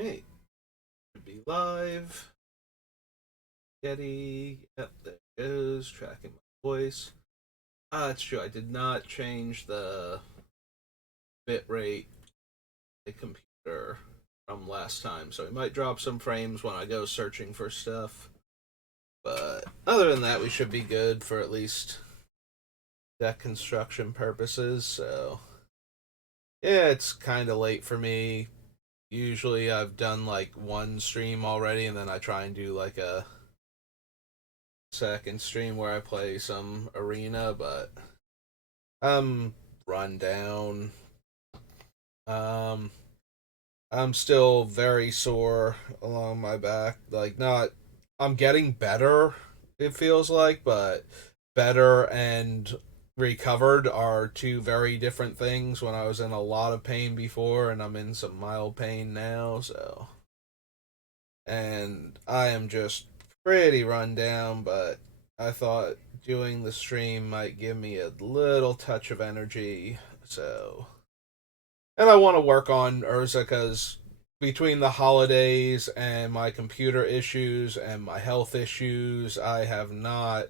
Hey, should be live. Getty. Yep, there it is. Tracking my voice. That's true. I did not change the bitrate of the computer from last time, so we might drop some frames when I go searching for stuff. But other than that, we should be good for at least deck construction purposes. So yeah, it's kind of late for me. Usually, I've done like one stream already, and then I try and do like a second stream where I play some arena, but I'm run down. Um, I'm still very sore along my back. Like, not, I'm getting better, it feels like, but better and recovered are two very different things. When I was in a lot of pain before, and I'm in some mild pain now, so. And I am just pretty run down, but I thought doing the stream might give me a little touch of energy. So, and I want to work on Urza because between the holidays and my computer issues and my health issues, I have not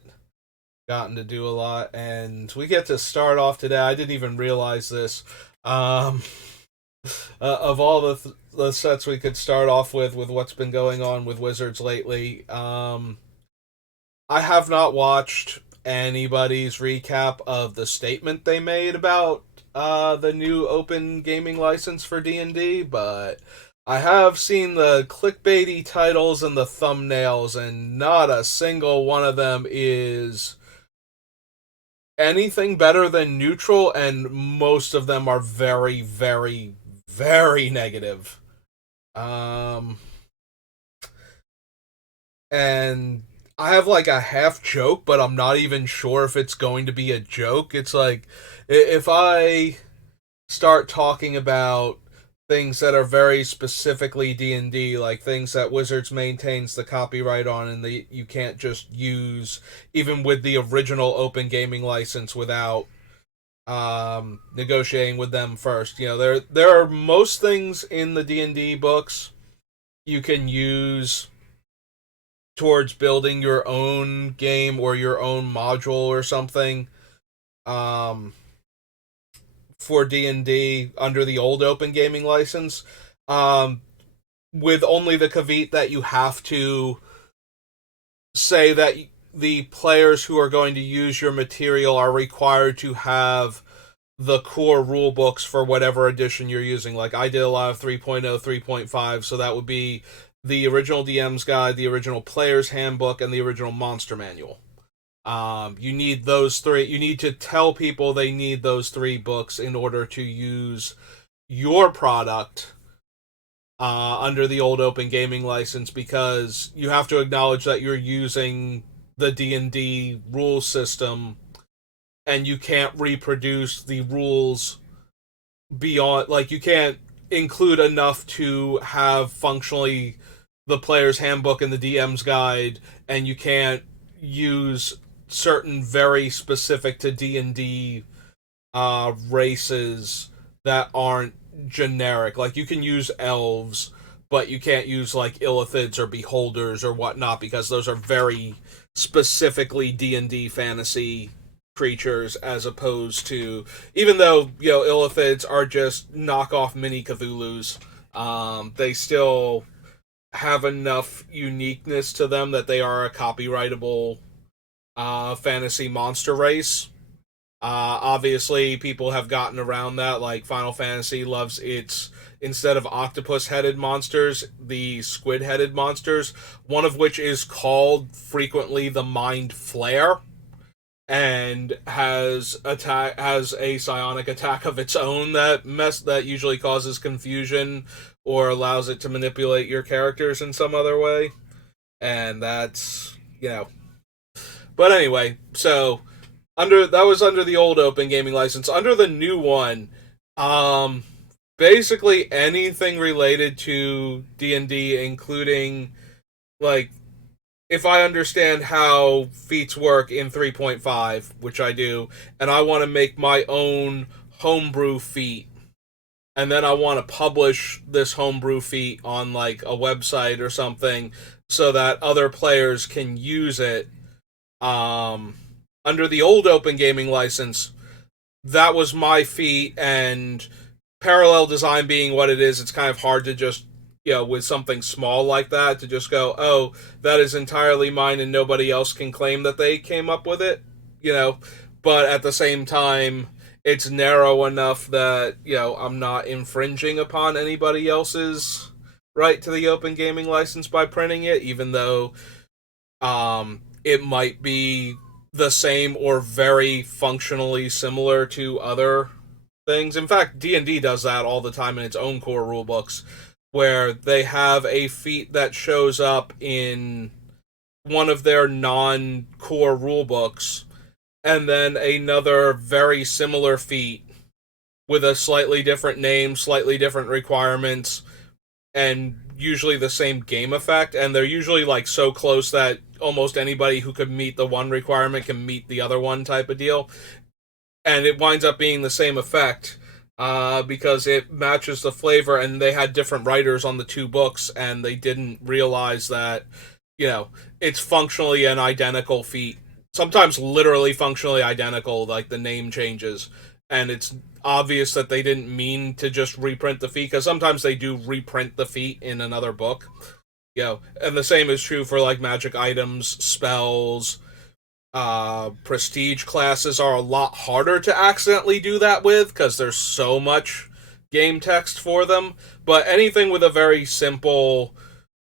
gotten to do a lot. And we get to start off today. I didn't even realize this. Um, of all the sets we could start off with what's been going on with Wizards lately, I have not watched anybody's recap of the statement they made about the new open gaming license for D&D, but I have seen the clickbaity titles and the thumbnails, and not a single one of them is anything better than neutral, and most of them are very, very, very negative. Um, and I have like a half joke, but I'm not even sure if it's going to be a joke. It's like if I start talking about things that are very specifically D&D, like things that Wizards maintains the copyright on and you can't just use even with the original open gaming license without negotiating with them first. You know, there are most things in the D&D books you can use towards building your own game or your own module or something um, for D&D under the old open gaming license, um, with only the caveat that you have to say that the players who are going to use your material are required to have the core rule books for whatever edition you're using. Like I did a lot of 3.0, 3.5, so that would be the original DM's guide, the original player's handbook, and the original monster manual. You need those three. You need to tell people they need those three books in order to use your product under the old open gaming license, because you have to acknowledge that you're using the D&D rule system and you can't reproduce the rules beyond, like, you can't include enough to have functionally the player's handbook and the DM's guide, and you can't use certain very specific to D&D races that aren't generic. Like, you can use elves, but you can't use like illithids or beholders or whatnot, because those are very specifically D&D fantasy creatures, as opposed to, even though, you know, illithids are just knockoff mini Cthulhu's, they still have enough uniqueness to them that they are a copyrightable fantasy monster race. Obviously, people have gotten around that. Like Final Fantasy loves its, instead of octopus-headed monsters, the squid-headed monsters. One of which is called frequently the Mind Flare, and has a psionic attack of its own that usually causes confusion or allows it to manipulate your characters in some other way. And that's, you know. But anyway, so that was under the old open gaming license. Under the new one, um basically anything related to D&D, including, like, if I understand how feats work in 3.5, which I do, and I want to make my own homebrew feat and then I want to publish this homebrew feat on like a website or something so that other players can use it. Um, Under the old Open Gaming license, that was my feat, and parallel design being what it is, it's kind of hard to just, with something small like that, to just go, oh, that is entirely mine and nobody else can claim that they came up with it, you know. But at the same time, it's narrow enough that, I'm not infringing upon anybody else's right to the open gaming license by printing it, even though it might be the same or very functionally similar to other things. In fact, D&D does that all the time in its own core rulebooks, where they have a feat that shows up in one of their non-core rulebooks, and then another very similar feat with a slightly different name, slightly different requirements, and usually the same game effect, and they're usually like so close that almost anybody who could meet the one requirement can meet the other one type of deal, and it winds up being the same effect because it matches the flavor, and they had different writers on the two books, and they didn't realize that, it's functionally an identical feat. Sometimes literally functionally identical, like the name changes, and it's obvious that they didn't mean to just reprint the feat, because sometimes they do reprint the feat in another book. And the same is true for like magic items, spells, prestige classes are a lot harder to accidentally do that with because there's so much game text for them. But anything with a very simple,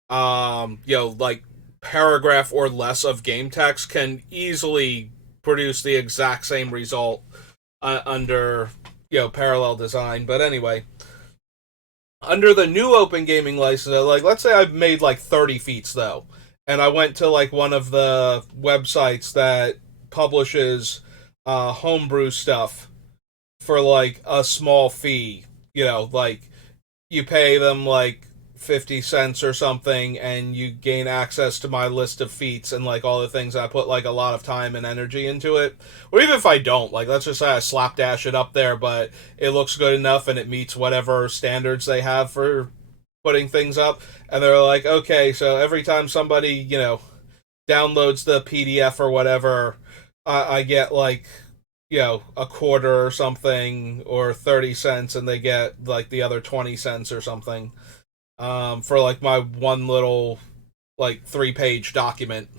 like paragraph or less of game text can easily produce the exact same result under, parallel design. But anyway, under the new open gaming license, like, let's say I've made like 30 feats though, and I went to like one of the websites that publishes homebrew stuff for like a small fee. Like you pay them like 50 cents or something, and you gain access to my list of feats and like all the things I put like a lot of time and energy into it. Or even if I don't, like, let's just say I slapdash it up there, but it looks good enough and it meets whatever standards they have for putting things up, and they're like, okay, so every time somebody, downloads the PDF or whatever, I get like, a quarter or something, or 30 cents, and they get like the other 20 cents or something, for like my one little like 3-page document.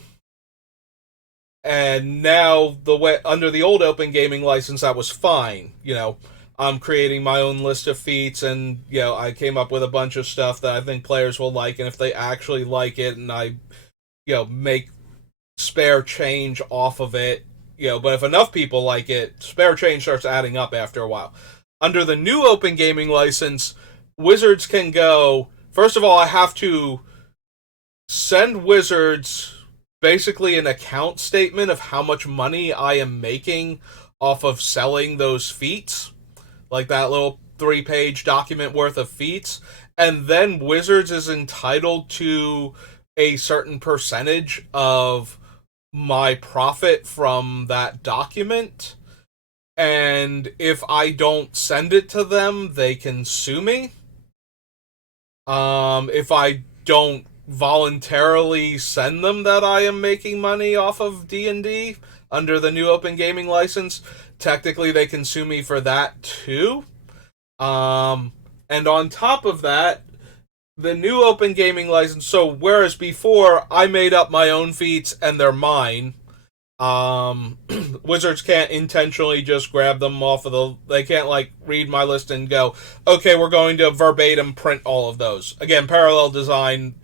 And now the way under the old open gaming license, that was fine. I'm creating my own list of feats, and I came up with a bunch of stuff that I think players will like, and if they actually like it, and I make spare change off of it, but if enough people like it, spare change starts adding up after a while. Under the new open gaming license, Wizards can go, first of all, I have to send Wizards basically an account statement of how much money I am making off of selling those feats, like that little 3-page document worth of feats, and then Wizards is entitled to a certain percentage of my profit from that document. And if I don't send it to them, they can sue me. If I don't voluntarily send them that I am making money off of D&D under the new open gaming license, technically they can sue me for that too. And on top of that, the new open gaming license, so whereas before I made up my own feats and they're mine, Wizards can't intentionally just grab them off of they can't like read my list and go, okay, we're going to verbatim print all of those. Again, parallel design,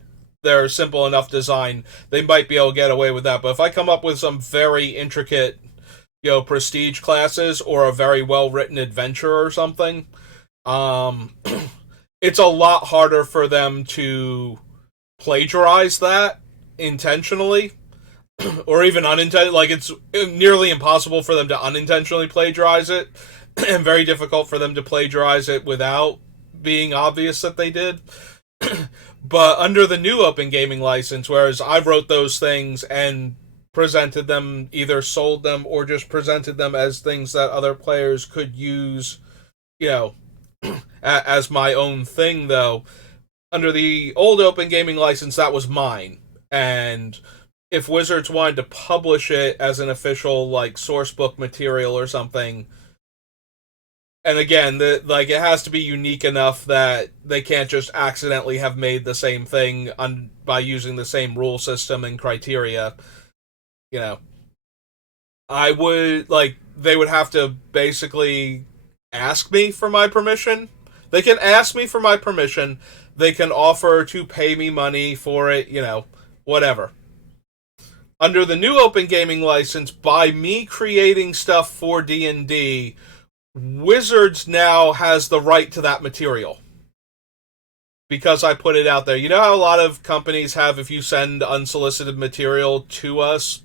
they're simple enough design, they might be able to get away with that. But if I come up with some very intricate, prestige classes, or a very well written adventure or something, it's a lot harder for them to plagiarize that intentionally, or even unintentionally. Like, it's nearly impossible for them to unintentionally plagiarize it, and very difficult for them to plagiarize it without being obvious that they did. But under the new open gaming license, whereas I wrote those things and presented them, either sold them or just presented them as things that other players could use, as my own thing, though. Under the old open gaming license, that was mine. And if Wizards wanted to publish it as an official, like, source book material or something, and again, like, it has to be unique enough that they can't just accidentally have made the same thing by using the same rule system and criteria. You know, I would, like, they would have to basically ask me for my permission. They can ask me for my permission. They can offer to pay me money for it, whatever. Under the new open gaming license, by me creating stuff for D&D, Wizards now has the right to that material because I put it out there. You know how a lot of companies have, if you send unsolicited material to us,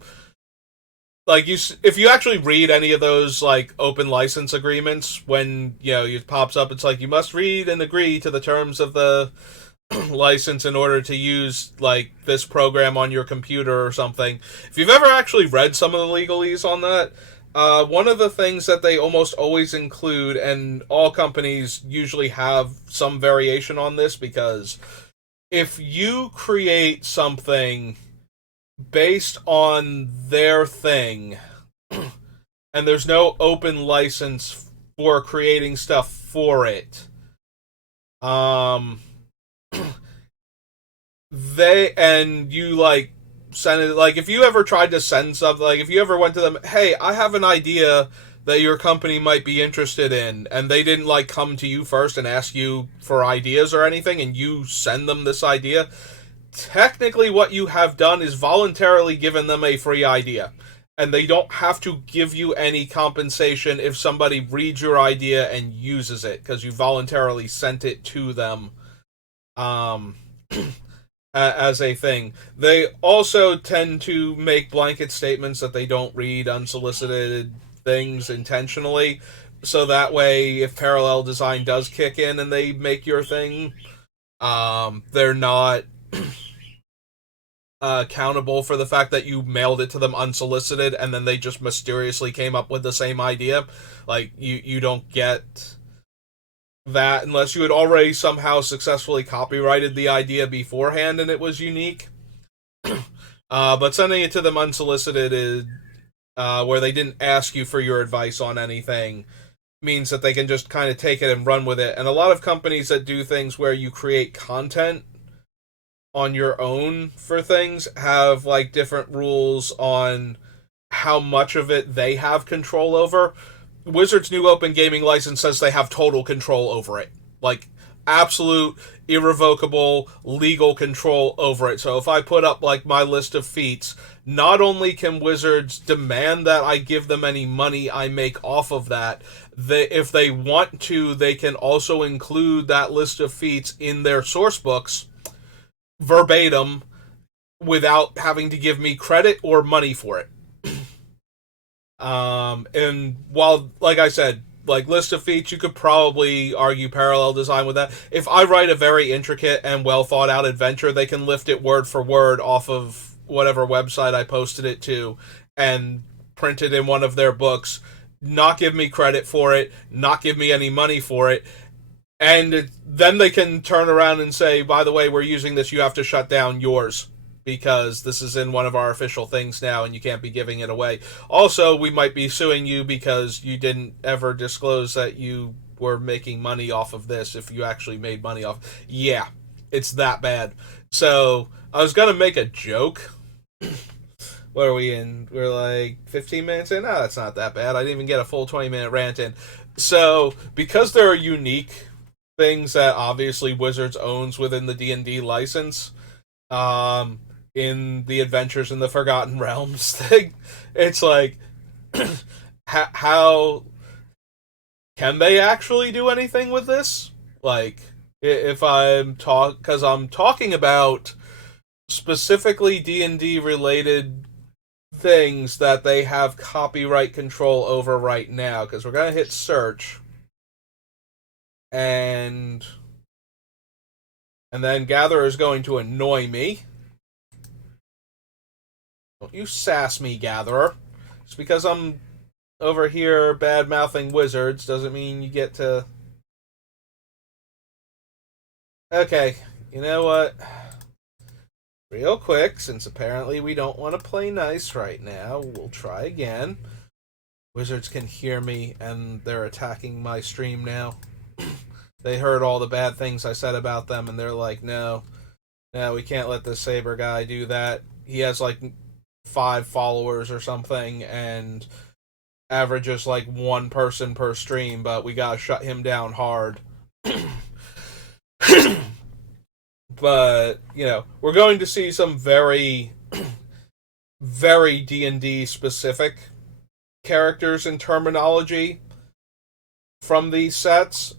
like, if you actually read any of those, like, open license agreements, when it pops up, it's like, you must read and agree to the terms of the license in order to use, like, this program on your computer or something. If you've ever actually read some of the legalese on that, one of the things that they almost always include, and all companies usually have some variation on this, because if you create something based on their thing, and there's no open license for creating stuff for it, you, like, send it, like, if you ever tried to send something, like, if you ever went to them, hey, I have an idea that your company might be interested in, and they didn't, like, come to you first and ask you for ideas or anything, and you send them this idea, technically what you have done is voluntarily given them a free idea. And they don't have to give you any compensation if somebody reads your idea and uses it, because you voluntarily sent it to them. As a thing. They also tend to make blanket statements that they don't read unsolicited things intentionally, so that way, if parallel design does kick in and they make your thing, they're not accountable for the fact that you mailed it to them unsolicited and then they just mysteriously came up with the same idea. Like, you don't get that unless you had already somehow successfully copyrighted the idea beforehand and it was unique. But sending it to them unsolicited is, where they didn't ask you for your advice on anything, means that they can just kind of take it and run with it. And a lot of companies that do things where you create content on your own for things have, like, different rules on how much of it they have control over. Wizards' new open gaming license says they have total control over it. Like, absolute, irrevocable, legal control over it. So if I put up, like, my list of feats, not only can Wizards demand that I give them any money I make off of that, if they want to, they can also include that list of feats in their source books verbatim without having to give me credit or money for it. And while, like I said, like, list of feats, you could probably argue parallel design with that. If I write a very intricate and well thought out adventure, they can lift it word for word off of whatever website I posted it to and print it in one of their books, not give me credit for it, not give me any money for it, and then they can turn around and say, by the way, we're using this, you have to shut down yours, because this is in one of our official things now and you can't be giving it away. Also, we might be suing you because you didn't ever disclose that you were making money off of this, if you actually made money off. Yeah, it's that bad. So, I was going to make a joke. What are we in? We're like 15 minutes in? No, that's not that bad. I didn't even get a full 20-minute rant in. So, because there are unique things that obviously Wizards owns within the D&D license, in the Adventures in the Forgotten Realms thing, it's like, how can they actually do anything with this? Like, if because I'm talking about specifically D&D related things that they have copyright control over right now, because we're gonna hit search, and then Gatherer is going to annoy me. Don't you sass me, Gatherer. Just because I'm over here bad-mouthing Wizards doesn't mean you get to Okay, you know what? Real quick, since apparently we don't want to play nice right now, we'll try again. Wizards can hear me and they're attacking my stream now. They heard all the bad things I said about them and they're like, no, no, we can't let this Saber guy do that. He has like 5 followers or something and averages like 1 person per stream, but we gotta shut him down hard. But, we're going to see some very, very D&D specific characters and terminology from these sets.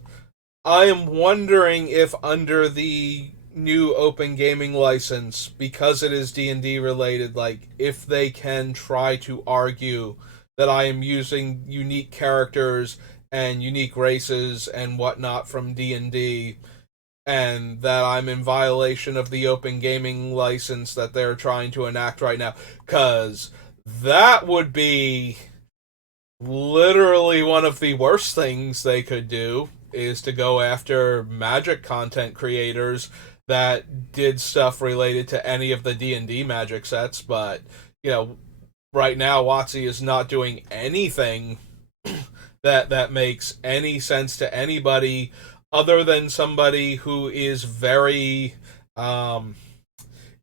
I am wondering if under the new open gaming license, because it is D&D related, like if they can try to argue that I am using unique characters and unique races and whatnot from D&D and that I'm in violation of the open gaming license that they're trying to enact right now, cuz that would be literally one of the worst things they could do, is to go after Magic content creators that did stuff related to any of the D&D Magic sets. But right now WotC is not doing anything that makes any sense to anybody other than somebody who is very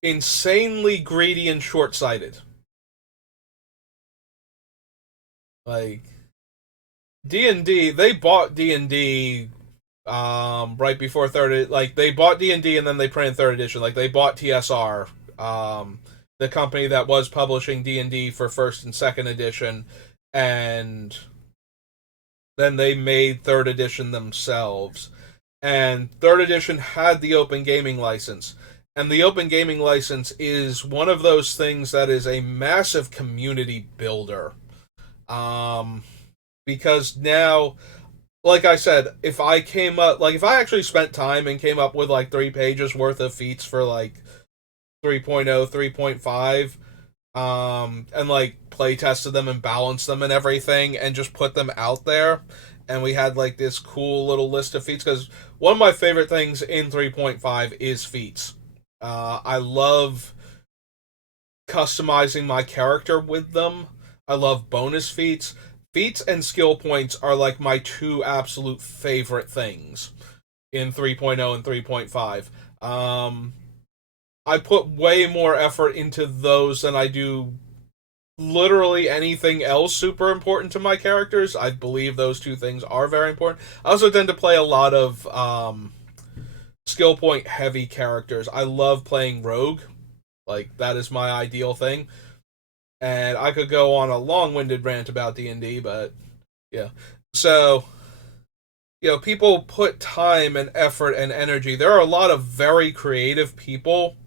insanely greedy and short-sighted. Like, D&D, they bought D&D right before third, like they bought D&D and then they printed third edition. Like they bought TSR, the company that was publishing D&D for first and second edition, and then they made third edition themselves. And third edition had the open gaming license. And the open gaming license is one of those things that is a massive community builder. Because now, like I said, if I came up, like if I actually spent time and came up with like 3 pages worth of feats for like 3.0, 3.5, and like play tested them and balanced them and everything and just put them out there, and we had like this cool little list of feats, because one of my favorite things in 3.5 is feats. I love customizing my character with them. I love bonus feats. Feats and skill points are like my two absolute favorite things in 3.0 and 3.5. I put way more effort into those than I do literally anything else super important to my characters. I believe those two things are very important. I also tend to play a lot of skill point heavy characters. I love playing rogue. Like, that is my ideal thing. And I could go on a long-winded rant about D&D, but yeah. So, people put time and effort and energy. There are a lot of very creative people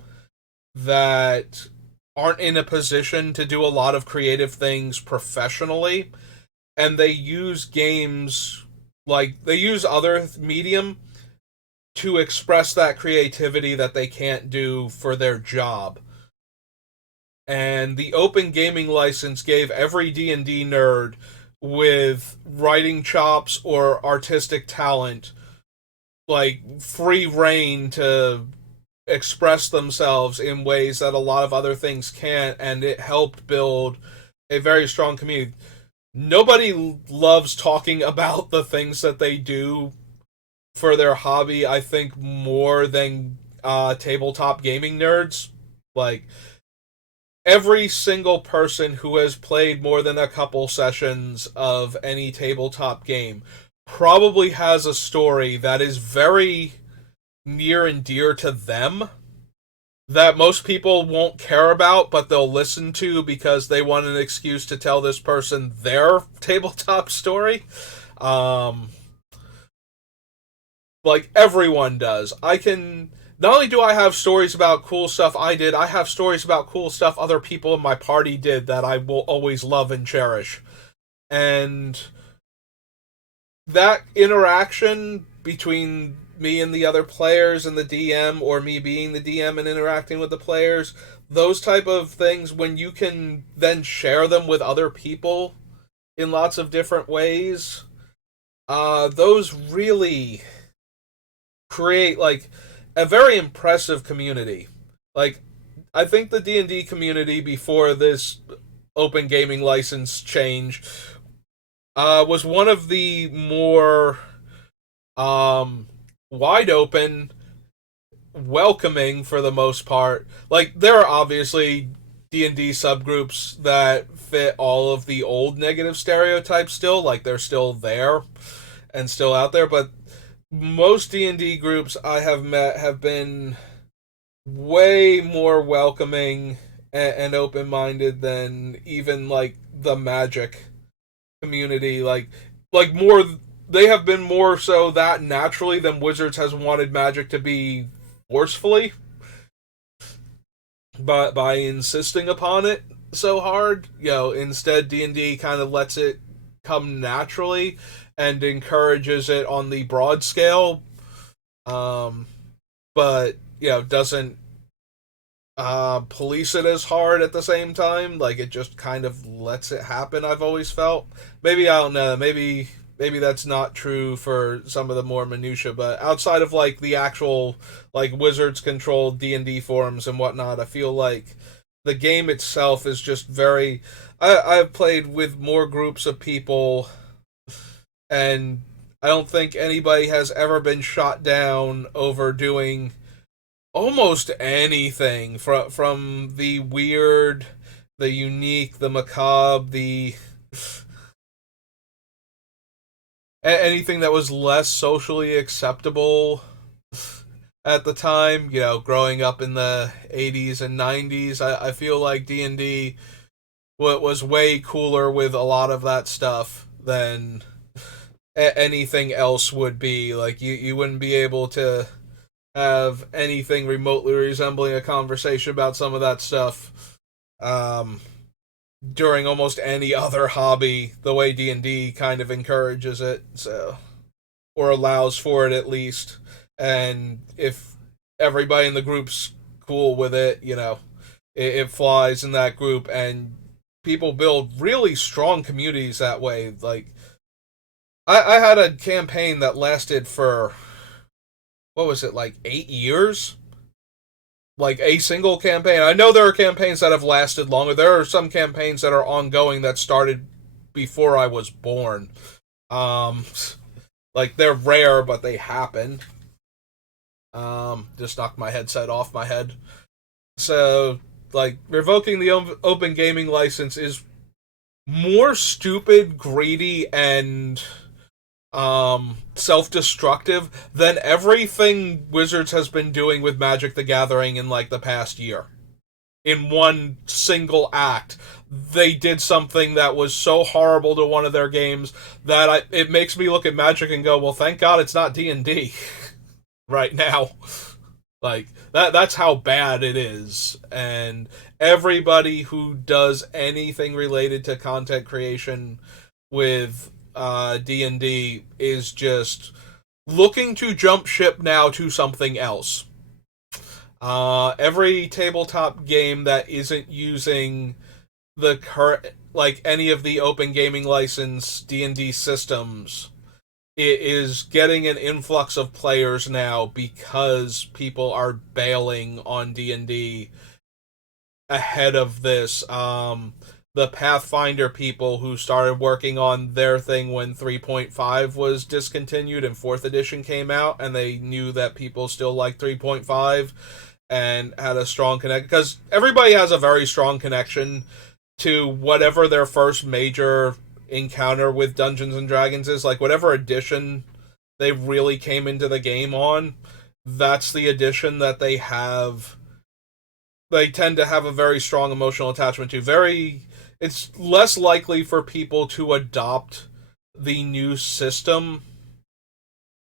that aren't in a position to do a lot of creative things professionally, and they use games, like they use other medium to express that creativity that they can't do for their job. And the open gaming license gave every D&D nerd with writing chops or artistic talent like free reign to express themselves in ways that a lot of other things can't, and it helped build a very strong community. Nobody loves talking about the things that they do for their hobby, I think, more than tabletop gaming nerds. Like, every single person who has played more than a couple sessions of any tabletop game probably has a story that is very near and dear to them that most people won't care about, but they'll listen to because they want an excuse to tell this person their tabletop story. Um, like, everyone does. I can. Not only do I have stories about cool stuff I did, I have stories about cool stuff other people in my party did that I will always love and cherish. And that interaction between me and the other players and the DM, or me being the DM and interacting with the players, those type of things, when you can then share them with other people in lots of different ways, those really create, like, a very impressive community. Like, I think the D&D community before this open gaming license change was one of the more um, wide open, welcoming for the most part. Like, there are obviously D&D subgroups that fit all of the old negative stereotypes still, like they're still there and still out there, but most D&D groups I have met have been way more welcoming and open-minded than even like the Magic community. Like more, they have been more so that naturally than Wizards has wanted Magic to be forcefully, but by insisting upon it so hard. Instead D&D kind of lets it come naturally and encourages it on the broad scale, um, but doesn't police it as hard at the same time. Like, it just kind of lets it happen. I've always felt. Maybe I don't know. Maybe that's not true for some of the more minutia, but outside of like the actual like Wizards controlled D&D forums and whatnot, I feel like the game itself is just very. I've played with more groups of people, and I don't think anybody has ever been shot down over doing almost anything from the weird, the unique, the macabre, the anything that was less socially acceptable at the time. Growing up in the 80s and 90s, I feel like D&D was way cooler with a lot of that stuff than anything else would be. Like, you wouldn't be able to have anything remotely resembling a conversation about some of that stuff during almost any other hobby, the way D&D kind of encourages it, so, or allows for it at least. And if everybody in the group's cool with it, it flies in that group, and people build really strong communities that way. Like, I had a campaign that lasted for, what was it, like 8 years? Like, a single campaign. I know there are campaigns that have lasted longer. There are some campaigns that are ongoing that started before I was born. Um, like, they're rare, but they happen. Just knocked my headset off my head. So, like, revoking the open gaming license is more stupid, greedy, and self-destructive than everything Wizards has been doing with Magic the Gathering in like the past year. In one single act, they did something that was so horrible to one of their games that it makes me look at Magic and go, well, thank God it's not D&D right now. Like, that's how bad it is. And everybody who does anything related to content creation with D&D is just looking to jump ship now to something else. Every tabletop game that isn't using the current, like, any of the open gaming license D&D systems, it is getting an influx of players now because people are bailing on D&D ahead of this. The Pathfinder people who started working on their thing when 3.5 was discontinued and 4th edition came out, and they knew that people still like 3.5 and had a strong connection, because everybody has a very strong connection to whatever their first major encounter with Dungeons and Dragons is. Like, whatever edition they really came into the game on, that's the edition that they tend to have a very strong emotional attachment to. It's less likely for people to adopt the new system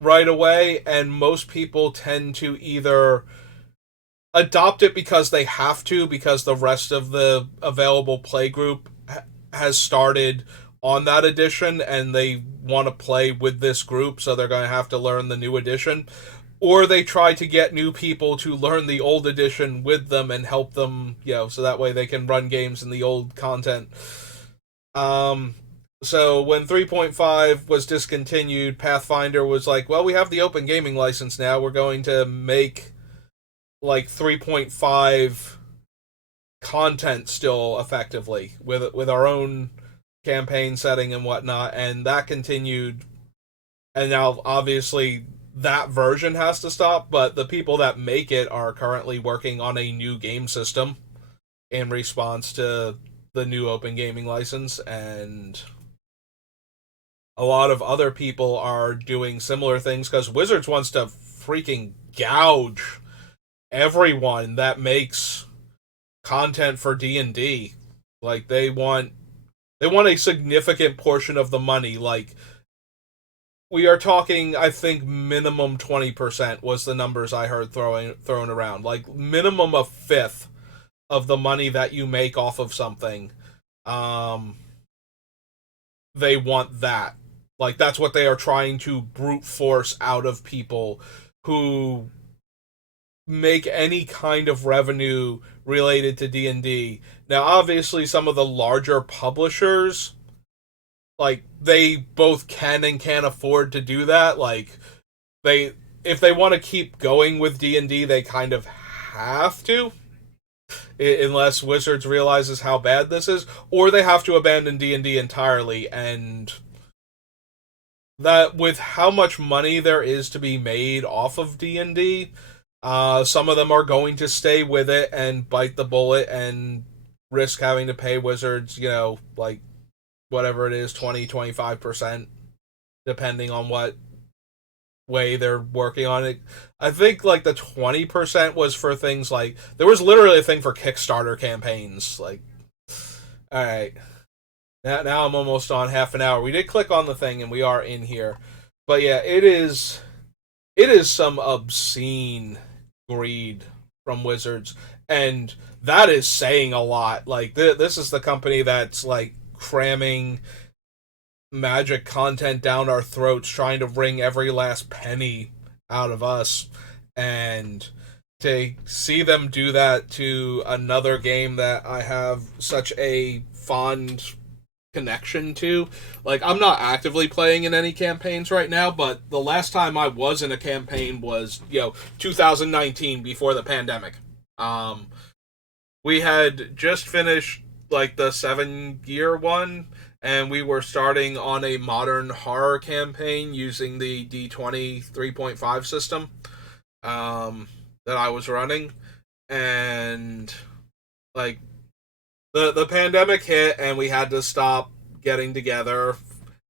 right away, and most people tend to either adopt it because they have to, because the rest of the available playgroup has started on that edition and they want to play with this group, so they're going to have to learn the new edition. Or they try to get new people to learn the old edition with them and help them, so that way they can run games in the old content. So when 3.5 was discontinued, Pathfinder was like, well, we have the open gaming license now. We're going to make like 3.5 content still effectively with our own campaign setting and whatnot, and that continued. And now obviously that version has to stop, but the people that make it are currently working on a new game system in response to the new open gaming license, and a lot of other people are doing similar things because Wizards wants to freaking gouge everyone that makes content for D&D. Like they want a significant portion of the money. Like we are talking, I think minimum 20% was the numbers I heard thrown around. Like minimum a fifth of the money that you make off of something. Um they want that. Like that's what they are trying to brute force out of people who make any kind of revenue related to D&D. Now obviously some of the larger publishers, like they both can and can't afford to do that. Like they, if they want to keep going with D&D, they kind of have to, unless Wizards realizes how bad this is, or they have to abandon D&D entirely. And that, with how much money there is to be made off of D&D, some of them are going to stay with it and bite the bullet and risk having to pay Wizards, like whatever it is, 20-25%, depending on what way they're working on it. I think like the 20% was for things like, there was literally a thing for Kickstarter campaigns. Like, all right, now I'm almost on half an hour. We did click on the thing and we are in here, but yeah, it is some obscene greed from Wizards, and that is saying a lot. Like this is the company that's like cramming Magic content down our throats, trying to wring every last penny out of us, and to see them do that to another game that I have such a fond connection to. Like, I'm not actively playing in any campaigns right now, but the last time I was in a campaign was, 2019, before the pandemic. Um, we had just finished like the 7 year one, and we were starting on a modern horror campaign using the D20 3.5 system, that I was running, and like the pandemic hit and we had to stop getting together,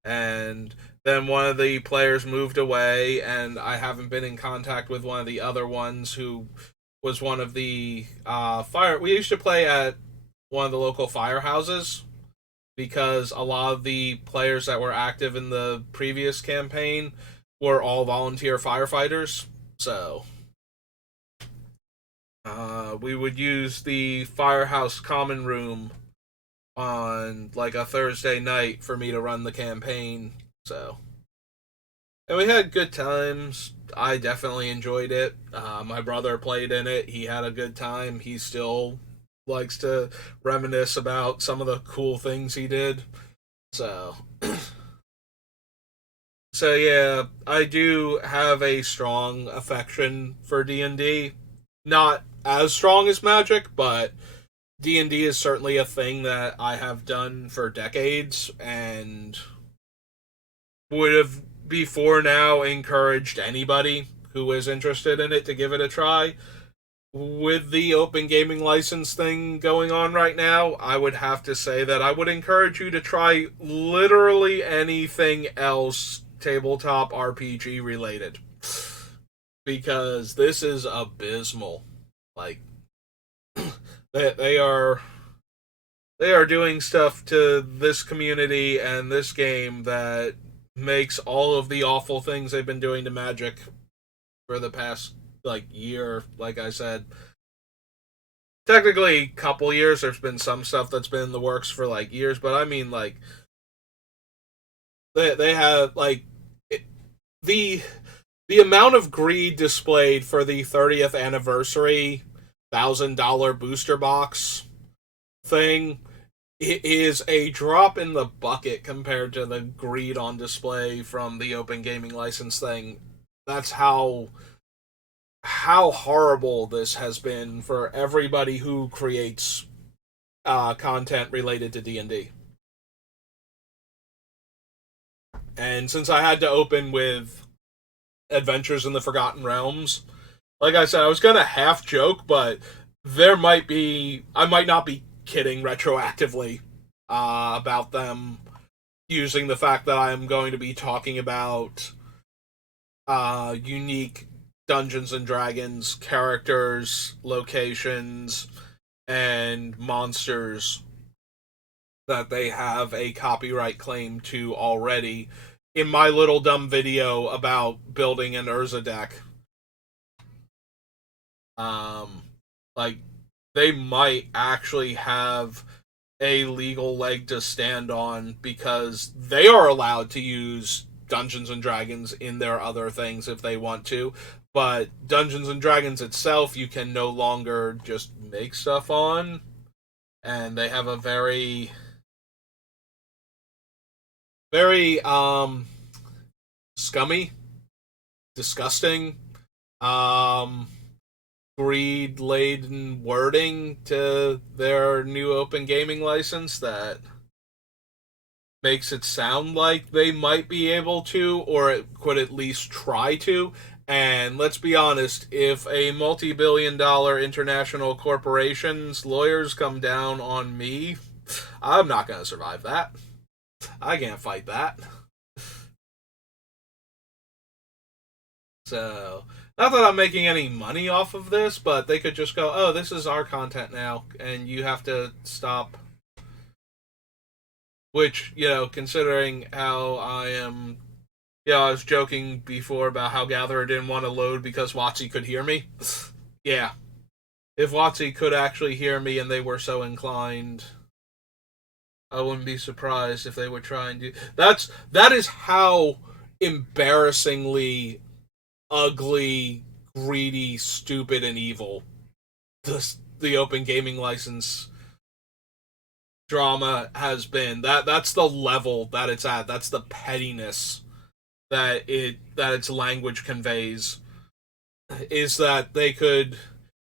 and then one of the players moved away, and I haven't been in contact with one of the other ones who was one of the fire. We used to play at one of the local firehouses because a lot of the players that were active in the previous campaign were all volunteer firefighters. So we would use the firehouse common room on like a Thursday night for me to run the campaign. So, and we had good times. I definitely enjoyed it. My brother played in it. He had a good time. He still likes to reminisce about some of the cool things he did. So, so yeah, I do have a strong affection for D&D. Not as strong as Magic, but D&D is certainly a thing that I have done for decades, and would have before now encouraged anybody who is interested in it to give it a try. With the open gaming license thing going on right now, I would have to say that I would encourage you to try literally anything else tabletop RPG related, because this is abysmal. Like they are doing stuff to this community and this game that makes all of the awful things they've been doing to Magic for the past like year. Like I said, technically a couple years. There's been some stuff that's been in the works for like years, but I mean like they have like the the amount of greed displayed for the 30th anniversary $1,000 booster box thing it is a drop in the bucket compared to the greed on display from the open gaming license thing. That's how horrible this has been for everybody who creates content related to D&D. And since I had to open with Adventures in the Forgotten Realms, like I said, I was gonna half joke, but I might not be kidding retroactively about them using the fact that I am going to be talking about unique Dungeons and Dragons characters, locations, and monsters that they have a copyright claim to already in my little dumb video about building an Urza deck. Um, like, they might actually have a legal leg to stand on because they are allowed to use Dungeons and Dragons in their other things if they want to. But Dungeons and Dragons itself, you can no longer just make stuff on. And they have a very scummy, disgusting, um, greed laden wording to their new open gaming license that makes it sound like they might be able to, or it could at least try to. And let's be honest, if a multi billion dollar international corporation's lawyers come down on me, I'm not going to survive that. I can't fight that. So, not that I'm making any money off of this, but they could just go, oh, this is our content now, and you have to stop. Which, considering how I am. I was joking before about how Gatherer didn't want to load because WotC could hear me. Yeah. If WotC could actually hear me and they were so inclined, I wouldn't be surprised if they were trying to. That is how embarrassingly ugly, greedy, stupid, and evil the open gaming license drama has been. That's the level that it's at. That's the pettiness that its language conveys. Is that they could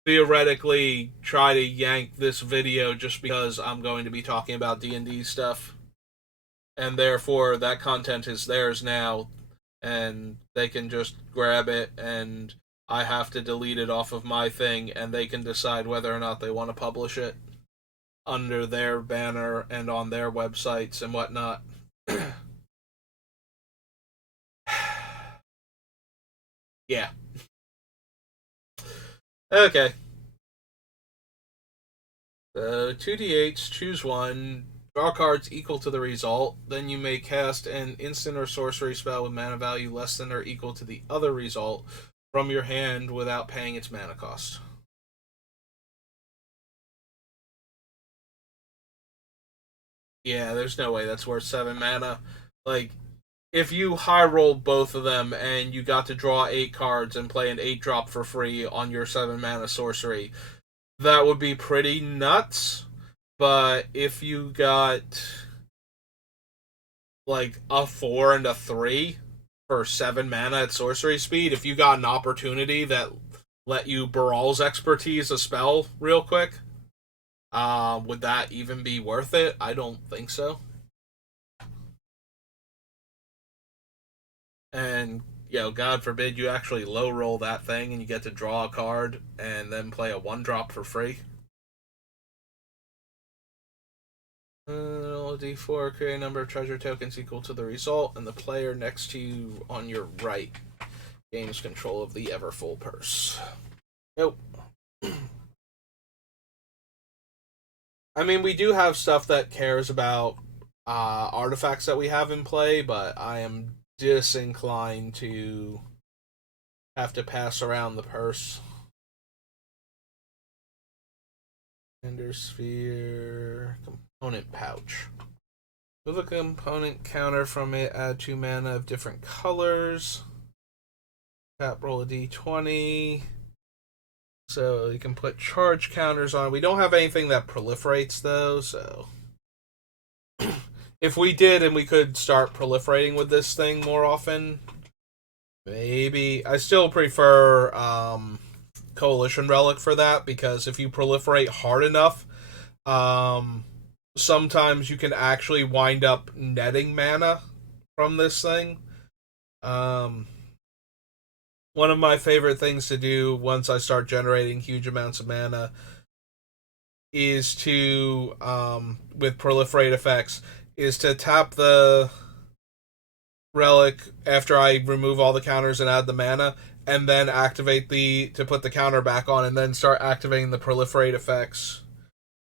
theoretically try to yank this video just because I'm going to be talking about D&D stuff, and therefore that content is theirs now, and they can just grab it, and I have to delete it off of my thing, and they can decide whether or not they want to publish it under their banner and on their websites and whatnot. Yeah. Okay. So 2d8s, choose one, draw cards equal to the result, then you may cast an instant or sorcery spell with mana value less than or equal to the other result from your hand without paying its mana cost. Yeah, there's no way that's worth 7 mana. Like, if you high rolled both of them and you got to draw 8 cards and play an 8 drop for free on your 7 mana sorcery, that would be pretty nuts. But if you got like a 4 and a 3 for 7 mana at sorcery speed, if you got an opportunity that let you Baral's expertise a spell real quick, would that even be worth it? I don't think so. And God forbid you actually low roll that thing and you get to draw a card and then play a 1 drop for free. Roll a d4, create a number of treasure tokens equal to the result, and the player next to you on your right gains control of the ever full purse. Nope. I mean, we do have stuff that cares about artifacts that we have in play, but I am disinclined to have to pass around the purse. Ender sphere, component pouch. Move a component counter from it, add 2 mana of different colors. Tap, roll a d20. So you can put charge counters on. We don't have anything that proliferates, though, so if we did and we could start proliferating with this thing more often, maybe. I still prefer Coalition Relic for that, because if you proliferate hard enough, um, sometimes you can actually wind up netting mana from this thing. Um, One of my favorite things to do once I start generating huge amounts of mana is to, with proliferate effects, is to tap the relic after I remove all the counters and add the mana, and then activate to put the counter back on, and then start activating the proliferate effects.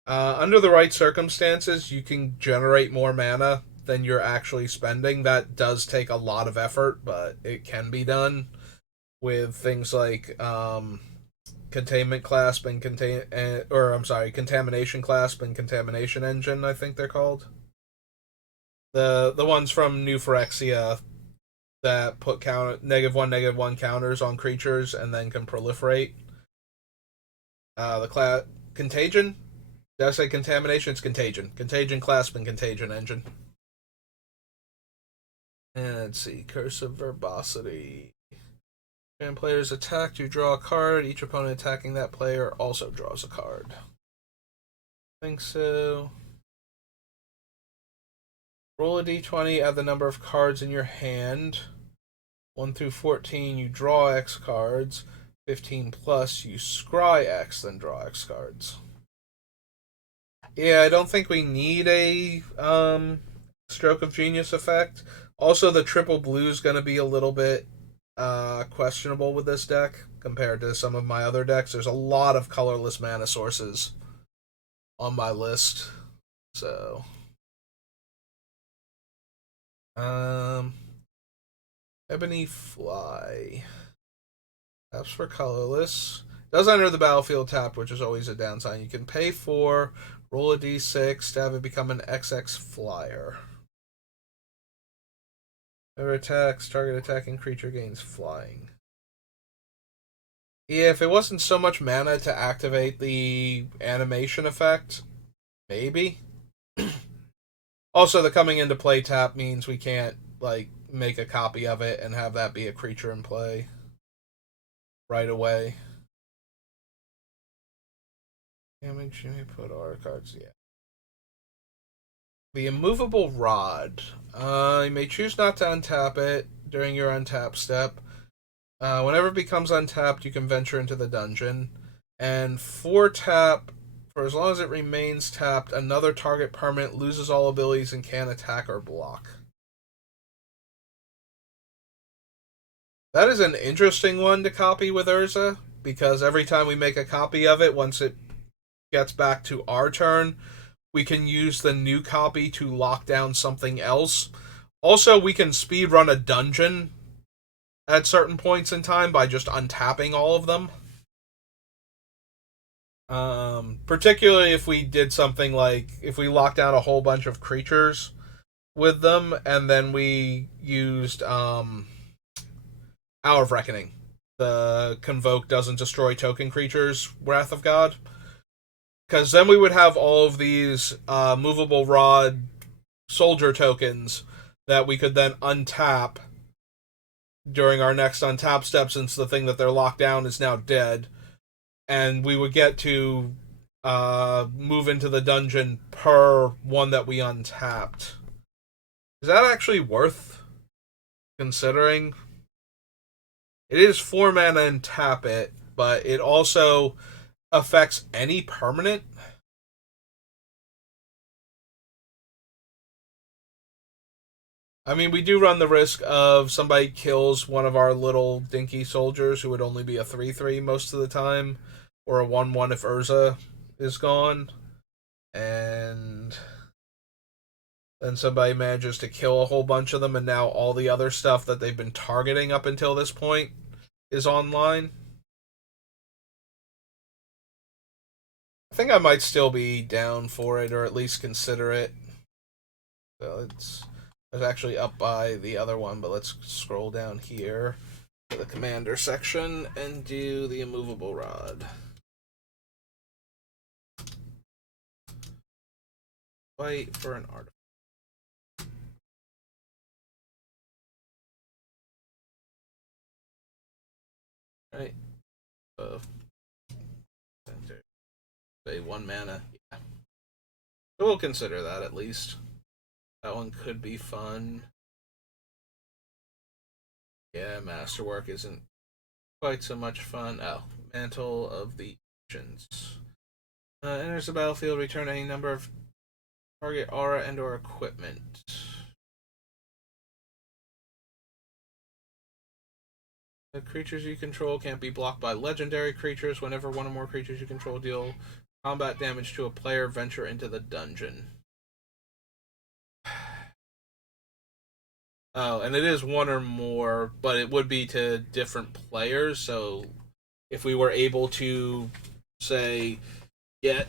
Under the right circumstances, you can generate more mana than you're actually spending. That does take a lot of effort, but it can be done with things like containment clasp and contamination clasp and contamination engine. I think they're called the ones from New Phyrexia that put -1/-1 counters on creatures and then can proliferate. The contagion. Did I say contamination? It's contagion. Contagion clasp and contagion engine. And let's see, curse of verbosity. When players attacked, you draw a card. Each opponent attacking that player also draws a card. I think so. Roll a d20, add the number of cards in your hand. 1 through 14, you draw X cards. 15 plus, you scry X, then draw X cards. Yeah, I don't think we need a Stroke of Genius effect. Also, the triple blue is going to be a little bit questionable with this deck compared to some of my other decks. There's a lot of colorless mana sources on my list, so Ebony Fly taps for colorless. Does enter the battlefield tapped, which is always a downside. You can pay 4, roll a d6 to have it become an XX flyer. Whoever attacks, target attacking creature gains flying. Yeah, if it wasn't so much mana to activate the animation effect, maybe. Also, the coming into play tap means we can't, like, make a copy of it and have that be a creature in play right away. Damage, you may put our cards, yeah. The immovable rod. You may choose not to untap it during your untap step. Whenever it becomes untapped, you can venture into the dungeon. And 4 tap, for as long as it remains tapped, another target permanent loses all abilities and can attack or block. That is an interesting one to copy with Urza, because every time we make a copy of it, once it gets back to our turn, we can use the new copy to lock down something else. Also, we can speedrun a dungeon at certain points in time by just untapping all of them. Particularly if we did something like, if we locked down a whole bunch of creatures with them, and then we used Hour of Reckoning. The Convoke doesn't destroy token creatures, Wrath of God. Because then we would have all of these movable rod soldier tokens that we could then untap during our next untap step, since the thing that they're locked down is now dead. And we would get to move into the dungeon per one that we untapped. Is that actually worth considering? It is 4 mana and tap it, but it also affects any permanent. I mean, we do run the risk of somebody kills one of our little dinky soldiers, who would only be a 3/3 most of the time, or a 1/1 if Urza is gone, and then somebody manages to kill a whole bunch of them, and now all the other stuff that they've been targeting up until this point is online. I think I might still be down for it, or at least consider it. So it's actually up by the other one, but let's scroll down here to the commander section and do the immovable rod. Wait for an artifact. Right. Uh, say 1 mana. Yeah. So we'll consider that at least. That one could be fun. Yeah, Masterwork isn't quite so much fun. Oh, Mantle of the Ancients. Enters the battlefield, return any number of target aura and or equipment. The creatures you control can't be blocked by legendary creatures. Whenever one or more creatures you control deal combat damage to a player, venture into the dungeon. Oh, and it is one or more, but it would be to different players. So if we were able to, say, get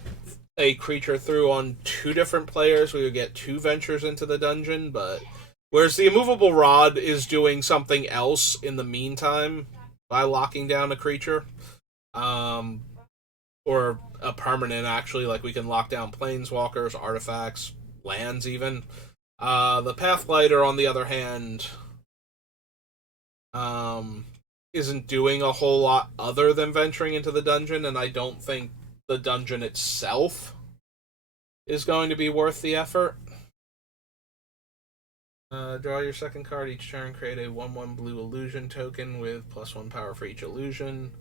a creature through on 2 different players, we would get 2 ventures into the dungeon. But whereas the immovable rod is doing something else in the meantime by locking down a creature, um, or a permanent actually, like we can lock down planeswalkers, artifacts, lands even. The Pathlighter, on the other hand, um, isn't doing a whole lot other than venturing into the dungeon, and I don't think the dungeon itself is going to be worth the effort. Draw your second card each turn. Create a 1/1 blue illusion token with +1 power for each illusion.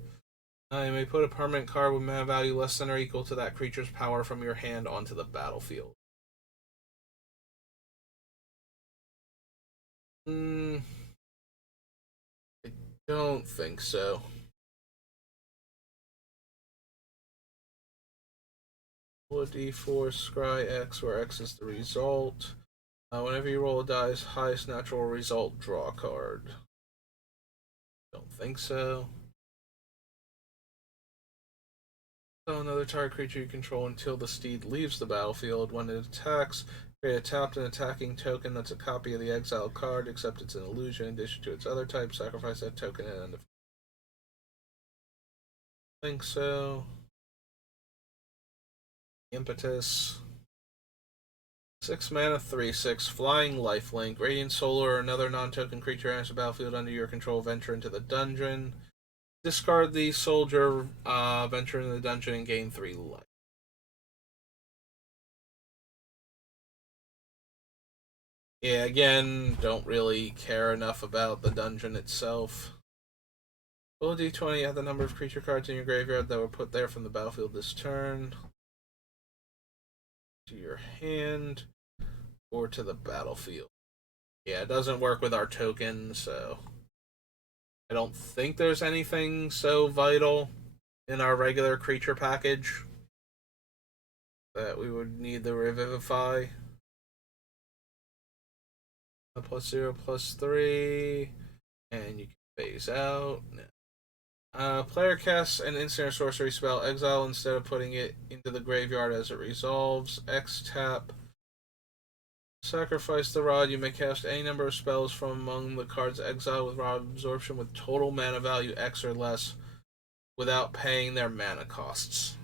You may put a permanent card with mana value less than or equal to that creature's power from your hand onto the battlefield. I don't think so. Roll a d4, scry X, where X is the result. Whenever you roll a die's highest natural result, draw a card. Don't think so. So another target creature you control until the steed leaves the battlefield. When it attacks, create a tapped and attacking token that's a copy of the exiled card, except it's an illusion in addition to its other type. Sacrifice that token and end of. Think so. Impetus. 6 mana, 3/6, flying lifelink. Radiant Solar or another non-token creature enters the battlefield under your control, venture into the dungeon. Discard the soldier, venture into the dungeon, and gain 3 life. Yeah, again, don't really care enough about the dungeon itself. Roll a d20, add the number of creature cards in your graveyard that were put there from the battlefield this turn to your hand or to the battlefield. Yeah, it doesn't work with our token, so I don't think there's anything so vital in our regular creature package that we would need the Revivify. A +0, +3, and you can phase out. Player casts an instant or sorcery spell, exile instead of putting it into the graveyard as it resolves. X tap. Sacrifice the rod. You may cast any number of spells from among the cards exiled with rod absorption with total mana value X or less without paying their mana costs.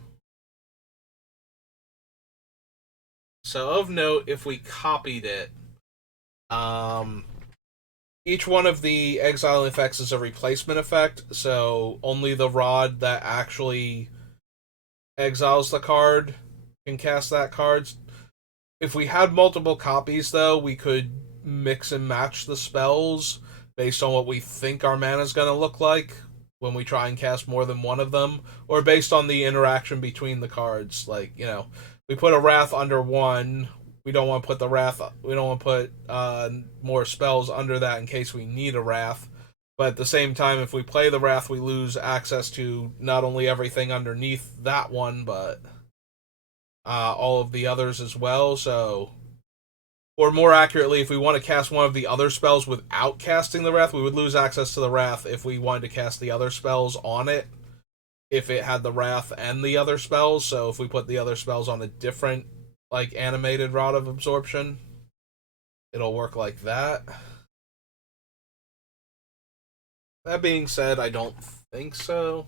So of note, if we copied it, each one of the exile effects is a replacement effect, so only the rod that actually exiles the card can cast that card. If we had multiple copies, though, we could mix and match the spells based on what we think our mana is going to look like when we try and cast more than one of them, or based on the interaction between the cards. Like, we put a Wrath under one. We don't want to put the Wrath. We don't want to put more spells under that in case we need a Wrath. But at the same time, if we play the Wrath, we lose access to not only everything underneath that one, but all of the others as well. So, or more accurately, if we want to cast one of the other spells without casting the Wrath, we would lose access to the Wrath if we wanted to cast the other spells on it. If it had the Wrath and the other spells, so if we put the other spells on a different, like, animated Rod of Absorption, it'll work like that. That being said, I don't think so.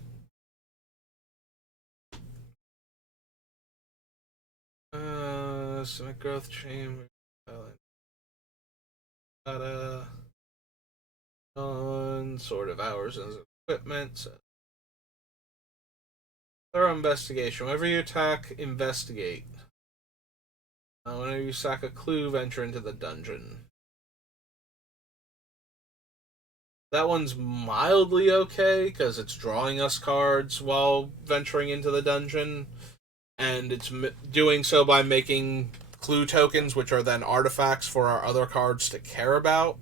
Sonic Growth Chain. On Sword of Hours and equipment. So Thorough investigation. Whenever you attack, investigate. Whenever you sack a clue, venture into the dungeon. That one's mildly okay because it's drawing us cards while venturing into the dungeon, and it's doing so by making clue tokens, which are then artifacts for our other cards to care about.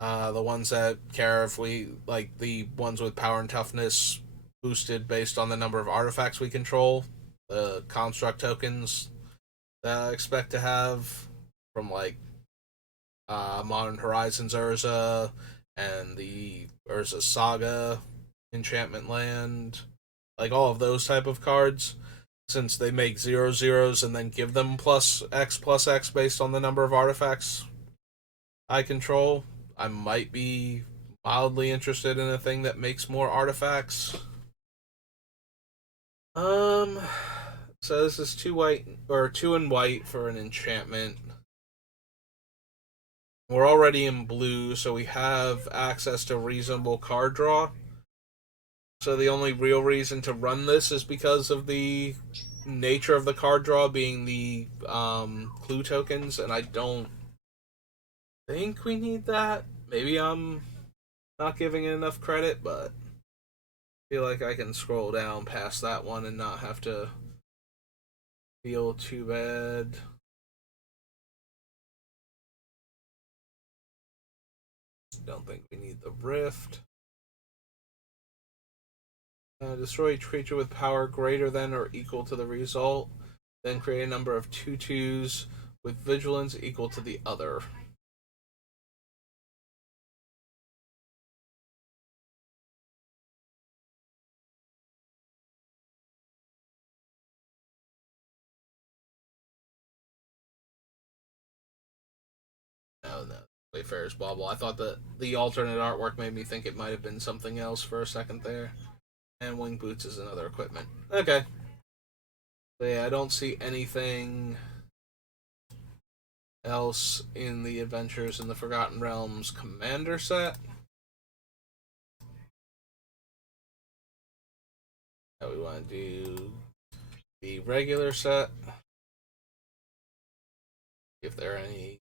The ones that care if we like the ones with power and toughness boosted based on the number of artifacts we control. The construct tokens that I expect to have from like Modern Horizons Urza and the Urza Saga Enchantment Land, like all of those type of cards, since they make 0/0s and then give them plus X based on the number of artifacts I control. I might be mildly interested in a thing that makes more artifacts. Um, so this is two white or two and white for an enchantment. We're already in blue, so we have access to reasonable card draw. So the only real reason to run this is because of the nature of the card draw being the clue tokens, and I don't think we need that. Maybe I'm not giving it enough credit, but I feel like I can scroll down past that one and not have to feel too bad. Don't think we need the rift. Destroy each creature with power greater than or equal to the result. Then create a number of 2/2s with vigilance equal to the other. No. Wayfarer's Bauble. I thought that the alternate artwork made me think it might have been something else for a second there. And Wing Boots is another equipment. Okay. So yeah, I don't see anything else in the Adventures in the Forgotten Realms Commander set. Now we want to do the regular set. If there are any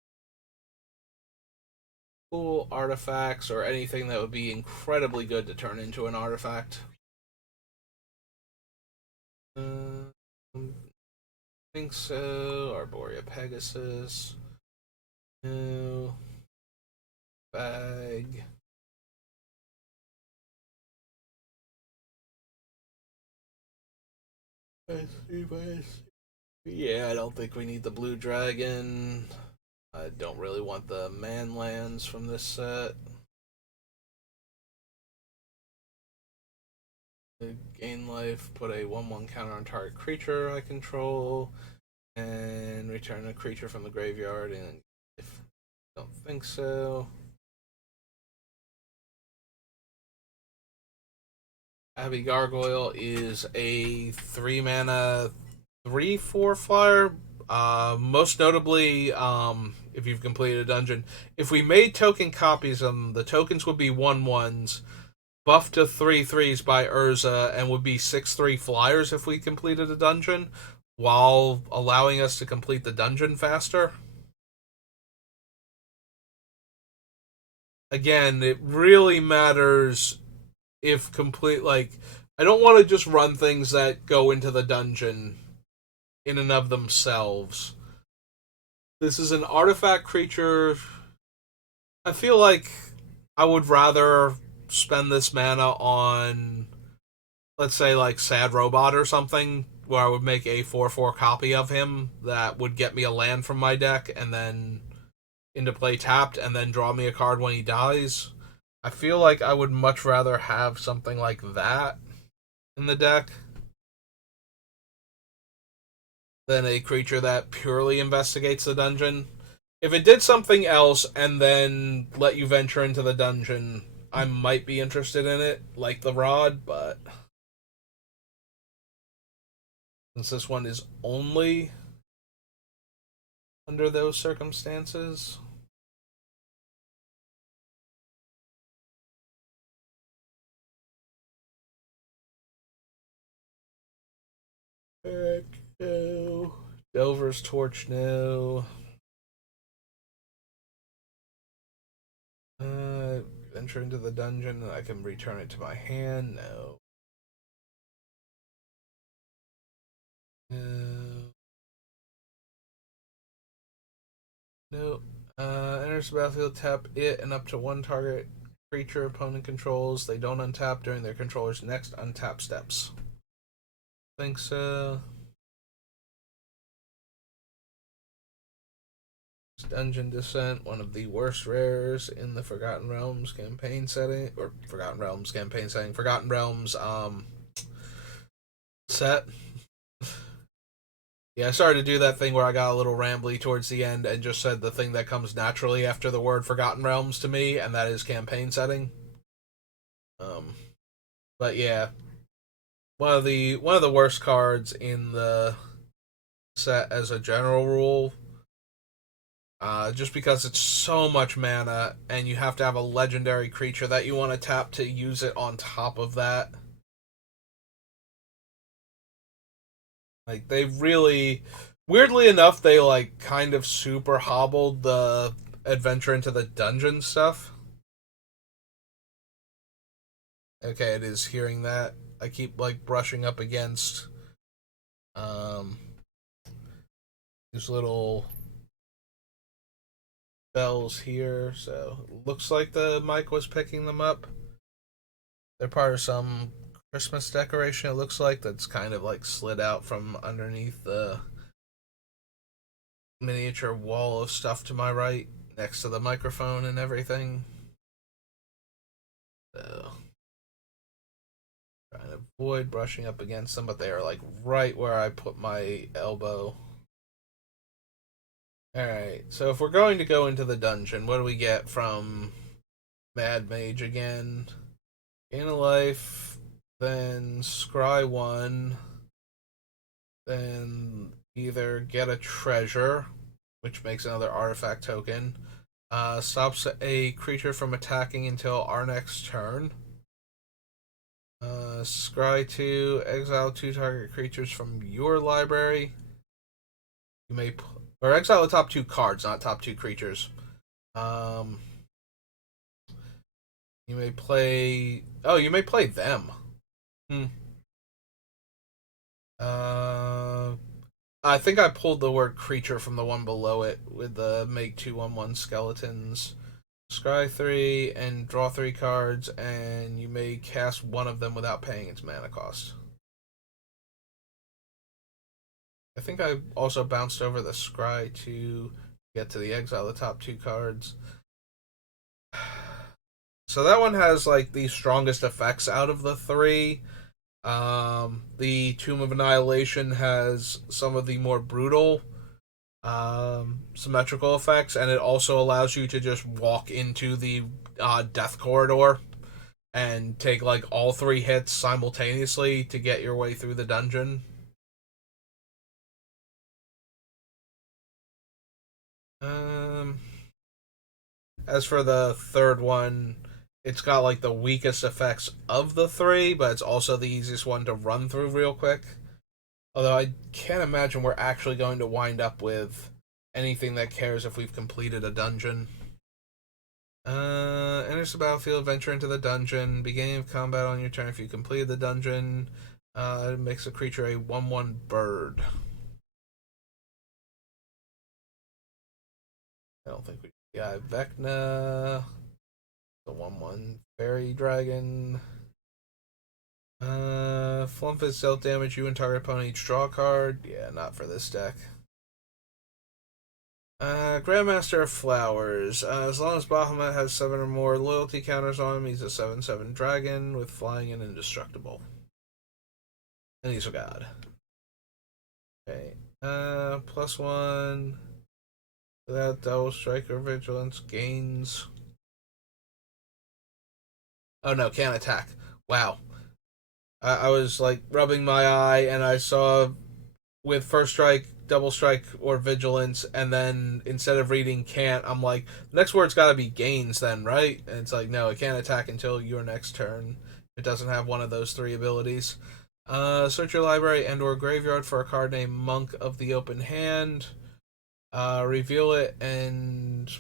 cool artifacts or anything that would be incredibly good to turn into an artifact. I think so. Arborea Pegasus. No. Bag. Yeah, I don't think we need the Blue Dragon. I don't really want the man lands from this set. Gain life, put a 1/1 counter on target creature I control, and return a creature from the graveyard. And if don't think so. Abbey Gargoyle is a 3 mana 3/4 flyer. Most notably, if you've completed a dungeon, if we made token copies of them, the tokens would be 1/1s, buffed to 3/3s by Urza, and would be 6/3 flyers if we completed a dungeon, while allowing us to complete the dungeon faster. Again, it really matters if complete, like, I don't want to just run things that go into the dungeon in and of themselves. This is an artifact creature. I feel like I would rather spend this mana on, let's say, like Sad Robot or something, where I would make a 4/4 copy of him that would get me a land from my deck and then into play tapped and then draw me a card when he dies. I feel like I would much rather have something like that in the deck than a creature that purely investigates the dungeon. If it did something else and then let you venture into the dungeon, I might be interested in it, like the Rod, but since this one is only under those circumstances. Heck no. Delver's Torch, no. Uh, Enter into the dungeon. I can return it to my hand. No. No. No. Enters the battlefield. Tap it and up to one target creature opponent controls. They don't untap during their controller's next untap steps. Think so. Dungeon Descent, one of the worst rares in the Forgotten Realms campaign setting, or Forgotten Realms campaign setting, Forgotten Realms set. Yeah, I started to do that thing where I got a little rambly towards the end and just said the thing that comes naturally after the word Forgotten Realms to me, and that is campaign setting. Um, but yeah, one of the worst cards in the set as a general rule. Just because it's so much mana, and you have to have a legendary creature that you want to tap to use it on top of that. Like they really, weirdly enough, they like kind of super hobbled the adventure into the dungeon stuff. Okay, it is hearing that. I keep like brushing up against um these little bells here, so it looks like the mic was picking them up. They're part of some Christmas decoration, it looks like, that's kind of like slid out from underneath the miniature wall of stuff to my right, next to the microphone and everything. So, trying to avoid brushing up against them, but they are like right where I put my elbow. Alright, so if we're going to go into the dungeon, what do we get from Mad Mage again? Gain a life, then scry one, then either get a treasure, which makes another artifact token, stops a creature from attacking until our next turn. Scry 2, exile 2 target creatures from your library. You may or exile the top 2 cards, not top 2 creatures. Um, you may play. Oh, you may play them. Hmm. Uh, I think I pulled the word creature from the one below it with the make 2/1/1 skeletons. Scry 3 and draw 3 cards, and you may cast one of them without paying its mana cost. I think I also bounced over the scry to get to the exile the top 2 cards. So that one has like the strongest effects out of the 3. The Tomb of Annihilation has some of the more brutal symmetrical effects, and it also allows you to just walk into the death corridor and take like all 3 hits simultaneously to get your way through the dungeon. Um, as for the third one, it's got like the weakest effects of the 3, but it's also the easiest one to run through real quick. Although I can't imagine we're actually going to wind up with anything that cares if we've completed a dungeon. Enters the battlefield, venture into the dungeon. Beginning of combat on your turn. If you completed the dungeon, it makes a creature a 1/1 bird. I don't think we. Yeah, Vecna. The 1/1 fairy dragon. Flump is dealt damage. You and target opponent each draw a card. Yeah, not for this deck. Grandmaster of Flowers. As long as Bahamut has 7 or more loyalty counters on him, he's a 7/7 dragon with flying and indestructible. And he's a god. Okay. +1. Without double strike or vigilance. Gains. Oh no, can't attack. Wow. I was like rubbing my eye and I saw with first strike, double strike, or vigilance, and then instead of reading can't, I'm like, the next word's got to be gains then, right? And it's like, no, it can't attack until your next turn. It doesn't have one of those 3 abilities. Search your library and or graveyard for a card named Monk of the Open Hand. Reveal it and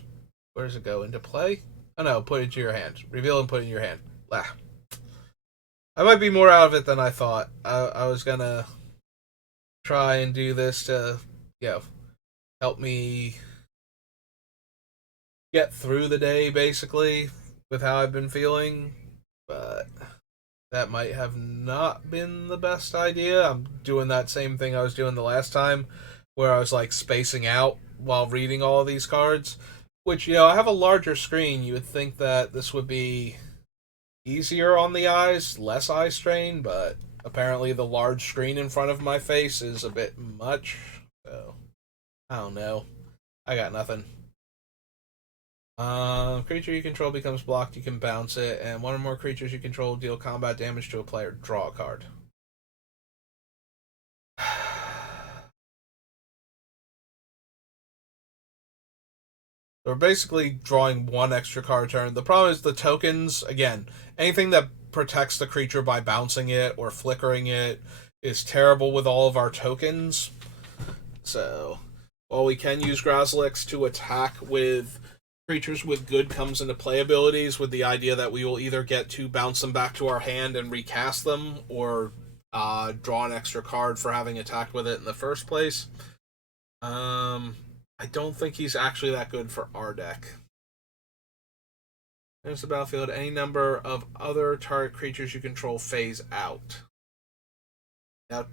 where does it go into play? Oh no, put it to your hand. Reveal and put it in your hand. Ah. I might be more out of it than I thought. I was gonna try and do this to, you know, help me get through the day basically with how I've been feeling, but that might have not been the best idea. I'm doing that same thing I was doing the last time where I was like spacing out while reading all of these cards, which, I have a larger screen. You would think that this would be easier on the eyes, less eye strain, but apparently the large screen in front of my face is a bit much. So, I don't know. I got nothing. Creature you control becomes blocked, you can bounce it, and one or more creatures you control deal combat damage to a player. Draw a card. We're basically drawing one extra card turn. The problem is the tokens, again, anything that protects the creature by bouncing it or flickering it is terrible with all of our tokens. So, while we can use Grazilix to attack with creatures with good comes into play abilities, with the idea that we will either get to bounce them back to our hand and recast them, or draw an extra card for having attacked with it in the first place. I don't think he's actually that good for our deck. There's the battlefield. Any number of other target creatures you control phase out. Now,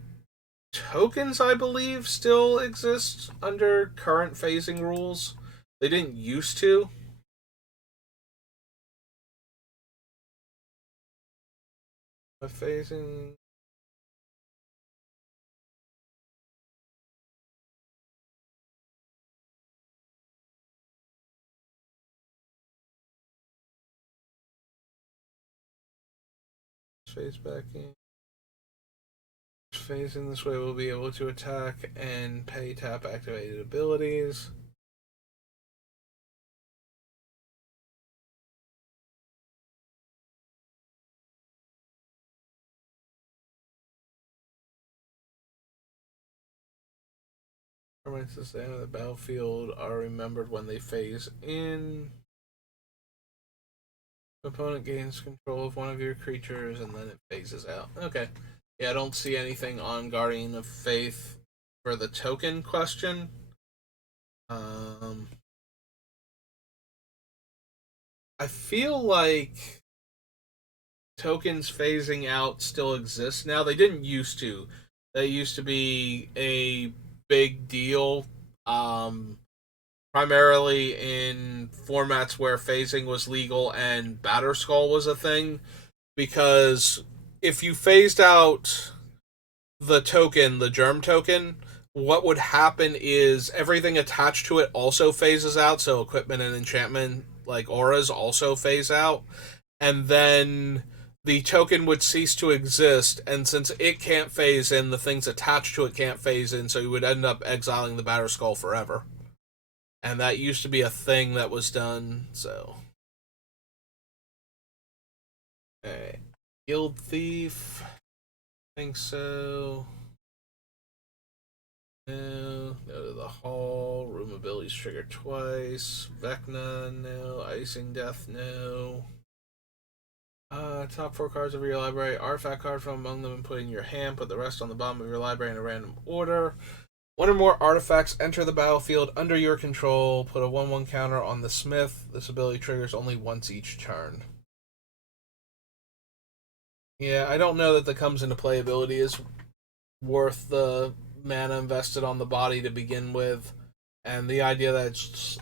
tokens, I believe, still exist under current phasing rules. They didn't used to. The phasing. Phase back in. Phasing this way will be able to attack and pay tap activated abilities. Permanents at the end of the battlefield are remembered when they phase in. Opponent gains control of one of your creatures and then it phases out. Okay. Yeah, I don't see anything on Guardian of Faith for the token question. I feel like tokens phasing out still exist now. They didn't used to. They used to be a big deal, primarily in formats where phasing was legal and Batterskull was a thing. Because if you phased out the token, the germ token, what would happen is everything attached to it also phases out. So equipment and enchantment like auras also phase out, and then the token would cease to exist. And since it can't phase in, the things attached to it can't phase in. So you would end up exiling the Batterskull forever. And that used to be a thing that was done. So, alright. Guild Thief. I think so. No. Go to the hall. Room abilities trigger twice. Vecna, no. Icing Death, no. Top 4 cards of your library. Artifact card from among them and put in your hand. Put the rest on the bottom of your library in a random order. One or more artifacts enter the battlefield under your control. Put a 1/1 counter on the Smith. This ability triggers only once each turn. Yeah, I don't know that the comes into play ability is worth the mana invested on the body to begin with, and the idea that it's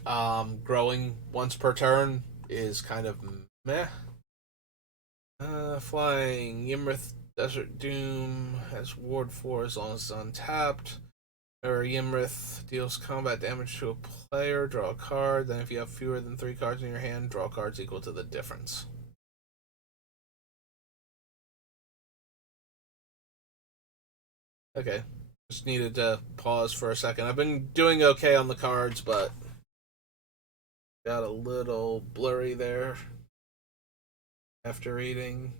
growing once per turn is kind of meh. Flying Ymrith Desert Doom has Ward 4 as long as it's untapped. Or Ymrith deals combat damage to a player, draw a card, then if you have fewer than 3 cards in your hand, draw cards equal to the difference. Okay. Just needed to pause for a second. I've been doing okay on the cards, but got a little blurry there after reading.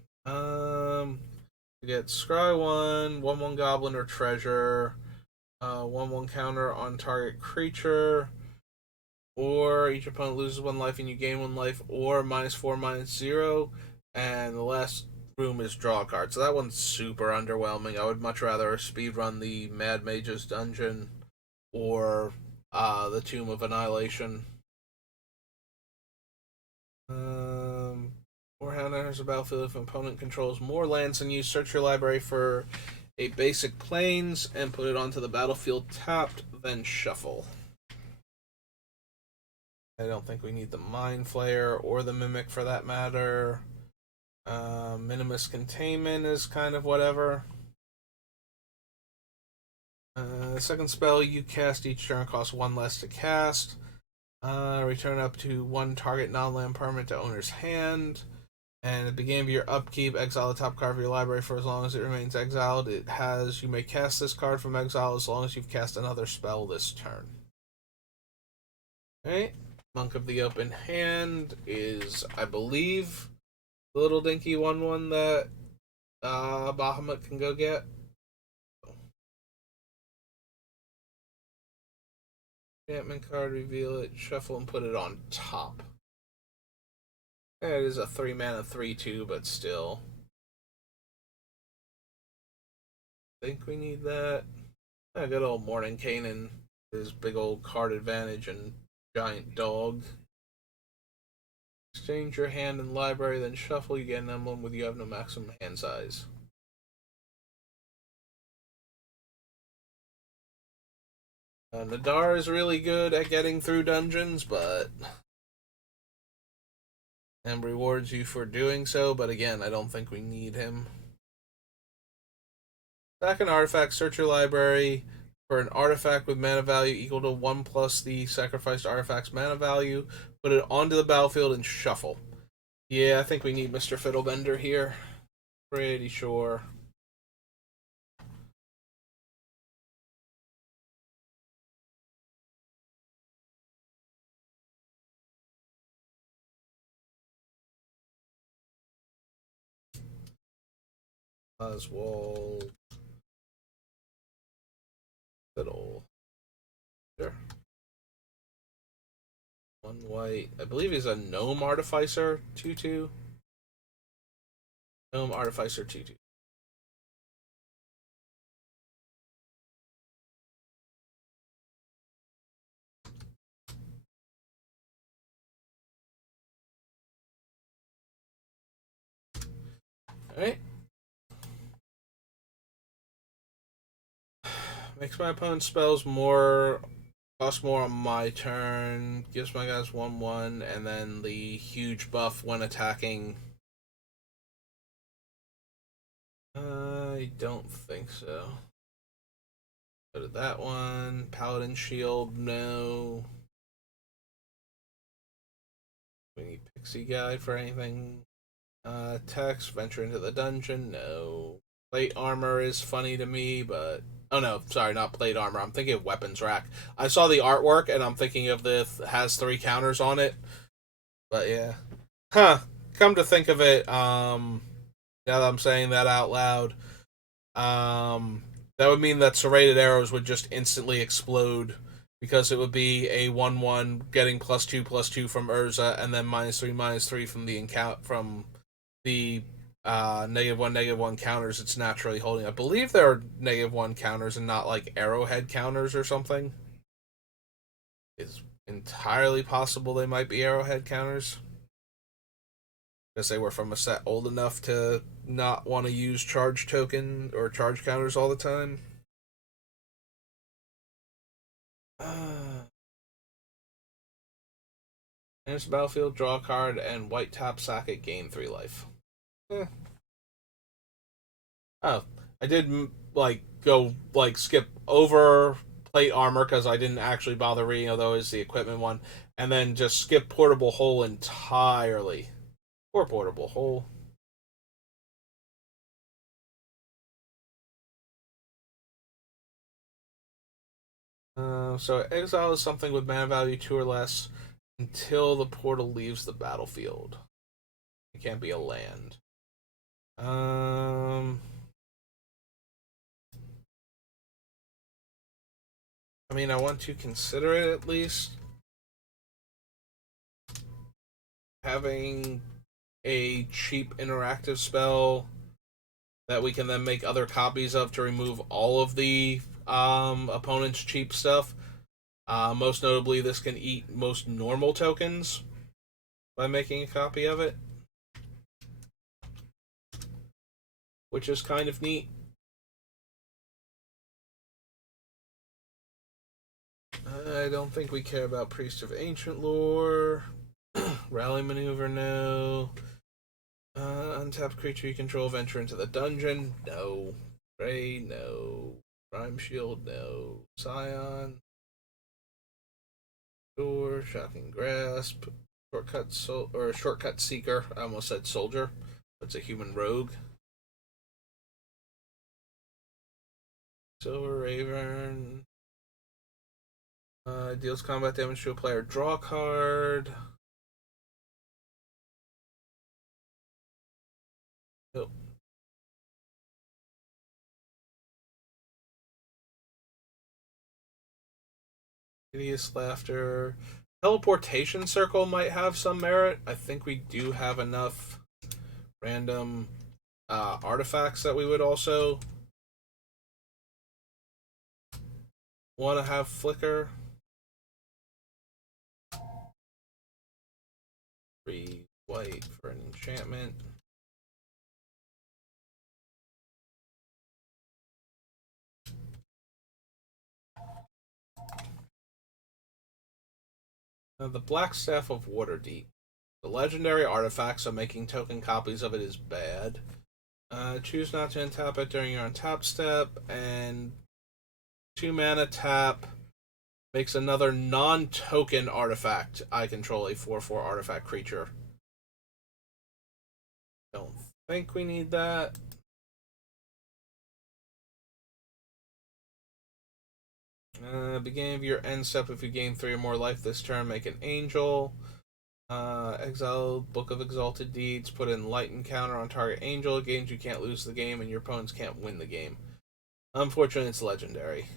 You get scry 1/1 goblin or treasure, 1/1 counter on target creature, or each opponent loses 1 life and you gain 1 life, or -4, -0. And the last room is draw a card. So that one's super underwhelming. I would much rather speedrun the Mad Mage's Dungeon or the Tomb of Annihilation. Warhound enters the battlefield if an opponent controls more lands than you. Search your library for a basic plains and put it onto the battlefield tapped, then shuffle. I don't think we need the Mind Flayer or the Mimic for that matter. Minimus Containment is kind of whatever. The second spell you cast each turn costs 1 less to cast. Return up to 1 target non-land permanent to owner's hand. And at the beginning of your upkeep, exile the top card of your library for as long as it remains exiled. You may cast this card from exile as long as you've cast another spell this turn. Alright. Monk of the Open Hand is, I believe, the little dinky 1/1 that Bahamut can go get. Enchantment card, reveal it, shuffle, and put it on top. It is a 3-mana 3/2, but still. Think we need that. Good old Mordenkainen, his big old card advantage and giant dog. Exchange your hand and library, then shuffle. You get an emblem with you have no maximum hand size. Nadar is really good at getting through dungeons, and rewards you for doing so, but again, I don't think we need him. Back an artifact, search your library for an artifact with mana value equal to 1 plus the sacrificed artifact's mana value. Put it onto the battlefield and shuffle. Yeah, I think we need Mr. Fiddlebender here. Pretty sure. Oswald. Fiddle. Sure. 1 white. I believe he's a Gnome Artificer 2/2. Gnome Artificer 2/2. Alright. Makes my opponent's spells cost more on my turn. Gives my guys 1/1, and then the huge buff when attacking. I don't think so. Go to that one. Paladin Shield, no. We need Pixie Guide for anything. Text, Venture into the Dungeon, no. Plate Armor is funny to me, but... Oh no, sorry, not Plate Armor. I'm thinking of Weapons Rack. I saw the artwork, and I'm thinking of has 3 counters on it. But yeah. Huh. Come to think of it, now that I'm saying that out loud, that would mean that serrated arrows would just instantly explode because it would be a 1/1 getting +2/+2 from Urza and then -3/-3 from the -1/-1 counters it's naturally holding. I believe there are -1 counters and not like arrowhead counters or something. It's entirely possible they might be arrowhead counters because they were from a set old enough to not want to use charge token or charge counters all the time. Enter the battlefield, draw a card, and white tap sack it, gain 3 life. Eh. Oh, I did skip over plate armor because I didn't actually bother reading, although it's the equipment one, and then just skip portable hole entirely. Poor portable hole. So exile is something with mana value 2 or less until the portal leaves the battlefield. It can't be a land. I mean, I want to consider it at least. Having a cheap interactive spell that we can then make other copies of to remove all of the opponent's cheap stuff. Most notably, this can eat most normal tokens by making a copy of it, which is kind of neat. I don't think we care about Priest of Ancient Lore. Rally Maneuver, no. Untapped creature you control, venture into the dungeon, no. Ray, no. Prime Shield, no. Scion, Door, Shocking Grasp, Shortcut Seeker. I almost said Soldier. It's a human rogue. Silver Raven. Deals combat damage to a player. Draw a card. Oh. Hideous Laughter. Teleportation Circle might have some merit. I think we do have enough random artifacts that we would also want to have Flicker. Free white for an enchantment. The Black Staff of Waterdeep. The legendary artifact, so making token copies of it is bad. Choose not to untap it during your untap step, and 2 mana tap makes another non-token artifact. I control a 4/4 artifact creature. Don't think we need that. Beginning of your end step, if you gain 3 or more life this turn, make an angel. Exile Book of Exalted Deeds, put in light encounter on target angel. It gains you can't lose the game, and your opponents can't win the game. Unfortunately, it's legendary.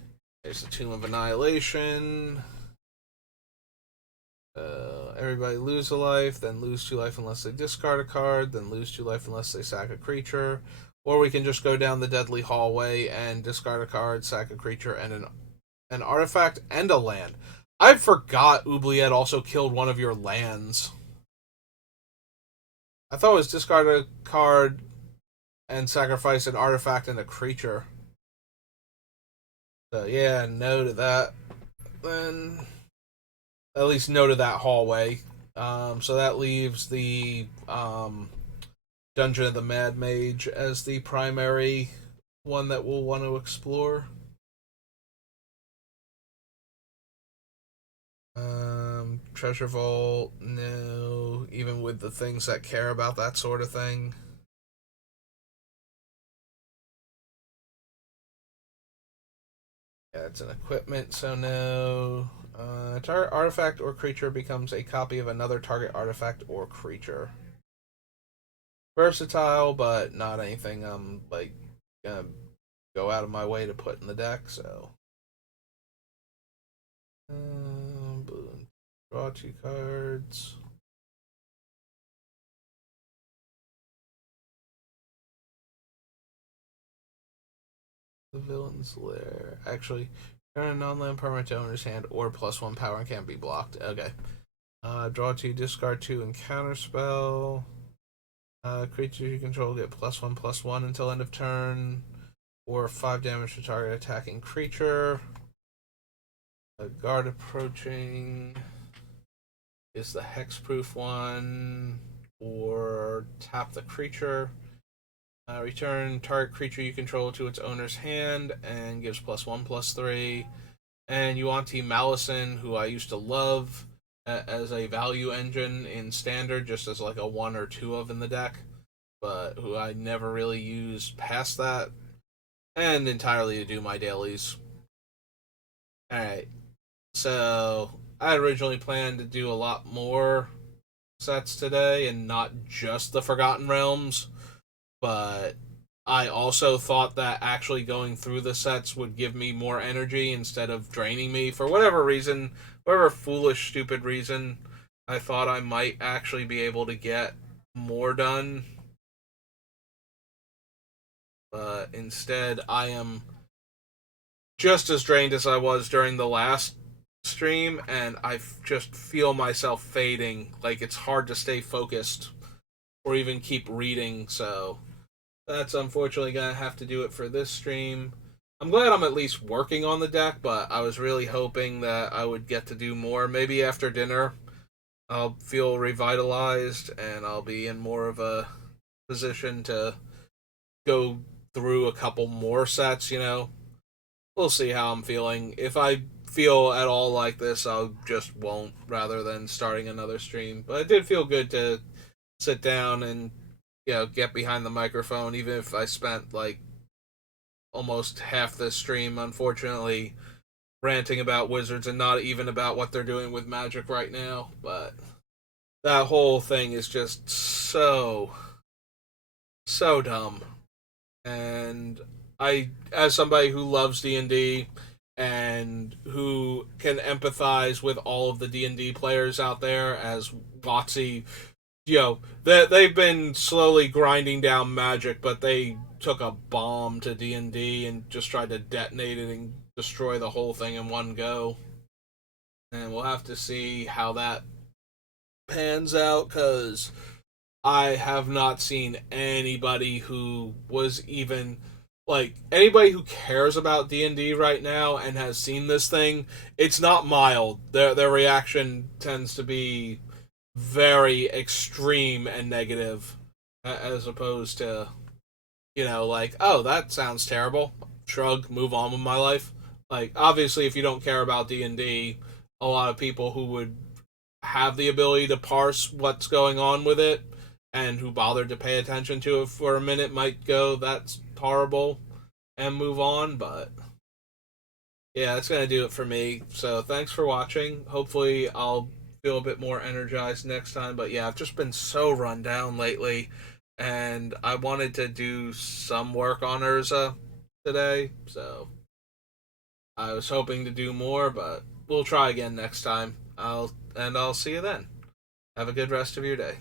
There's the Tomb of Annihilation. Everybody lose a life, then lose 2 life unless they discard a card, then lose 2 life unless they sack a creature. Or we can just go down the Deadly Hallway and discard a card, sack a creature, and an artifact and a land. I forgot Oubliette also killed one of your lands. I thought it was discard a card and sacrifice an artifact and a creature. So yeah, no to that. Then at least no to that hallway. So that leaves the Dungeon of the Mad Mage as the primary one that we'll want to explore. Treasure Vault, no. Even with the things that care about that sort of thing. Yeah, it's an equipment, so no. Target artifact or creature becomes a copy of another target artifact or creature. Versatile, but not anything I'm like gonna go out of my way to put in the deck. So, draw 2 cards. The Villain's Lair. Actually, turn a non-land permanent to owner's hand or +1 power and can't be blocked. Okay. Draw 2, discard 2, and counterspell. Creatures you control get +1/+1 until end of turn, or 5 damage to target attacking creature. A guard approaching is the hexproof one, or tap the creature. Return target creature you control to its owner's hand and gives +1/+3. And Yuanti Malison, who I used to love as a value engine in standard, just as like a 1 or 2 of in the deck, but who I never really used past that, and entirely to do my dailies. Alright, so I originally planned to do a lot more sets today and not just the Forgotten Realms, but I also thought that actually going through the sets would give me more energy instead of draining me. For whatever reason, whatever foolish, stupid reason, I thought I might actually be able to get more done. But instead, I am just as drained as I was during the last stream, and I just feel myself fading. Like it's hard to stay focused or even keep reading, so that's unfortunately gonna have to do it for this stream. I'm glad I'm at least working on the deck, but I was really hoping that I would get to do more. Maybe after dinner, I'll feel revitalized and I'll be in more of a position to go through a couple more sets, you know. We'll see how I'm feeling. If I feel at all like this, I'll just won't rather than starting another stream. But it did feel good to sit down and get behind the microphone, even if I spent like almost half the stream, unfortunately, ranting about Wizards and not even about what they're doing with Magic right now. But that whole thing is just so dumb. And as somebody who loves D&D and who can empathize with all of the D&D players out there, as Watsy, they've been slowly grinding down Magic, but they took a bomb to D&D and just tried to detonate it and destroy the whole thing in one go. And we'll have to see how that pans out, because I have not seen anybody who was even like anybody who cares about D&D right now and has seen this thing. It's not mild. Their reaction tends to be very extreme and negative, as opposed to like, oh, that sounds terrible, shrug, move on with my life. Like, obviously, if you don't care about D&D, a lot of people who would have the ability to parse what's going on with it and who bothered to pay attention to it for a minute might go, that's horrible, and move on. But yeah, that's going to do it for me. So thanks for watching. Hopefully, I'll feel a bit more energized next time. But yeah, I've just been so run down lately, and I wanted to do some work on Urza today. So I was hoping to do more, but we'll try again next time. I'll see you then. Have a good rest of your day.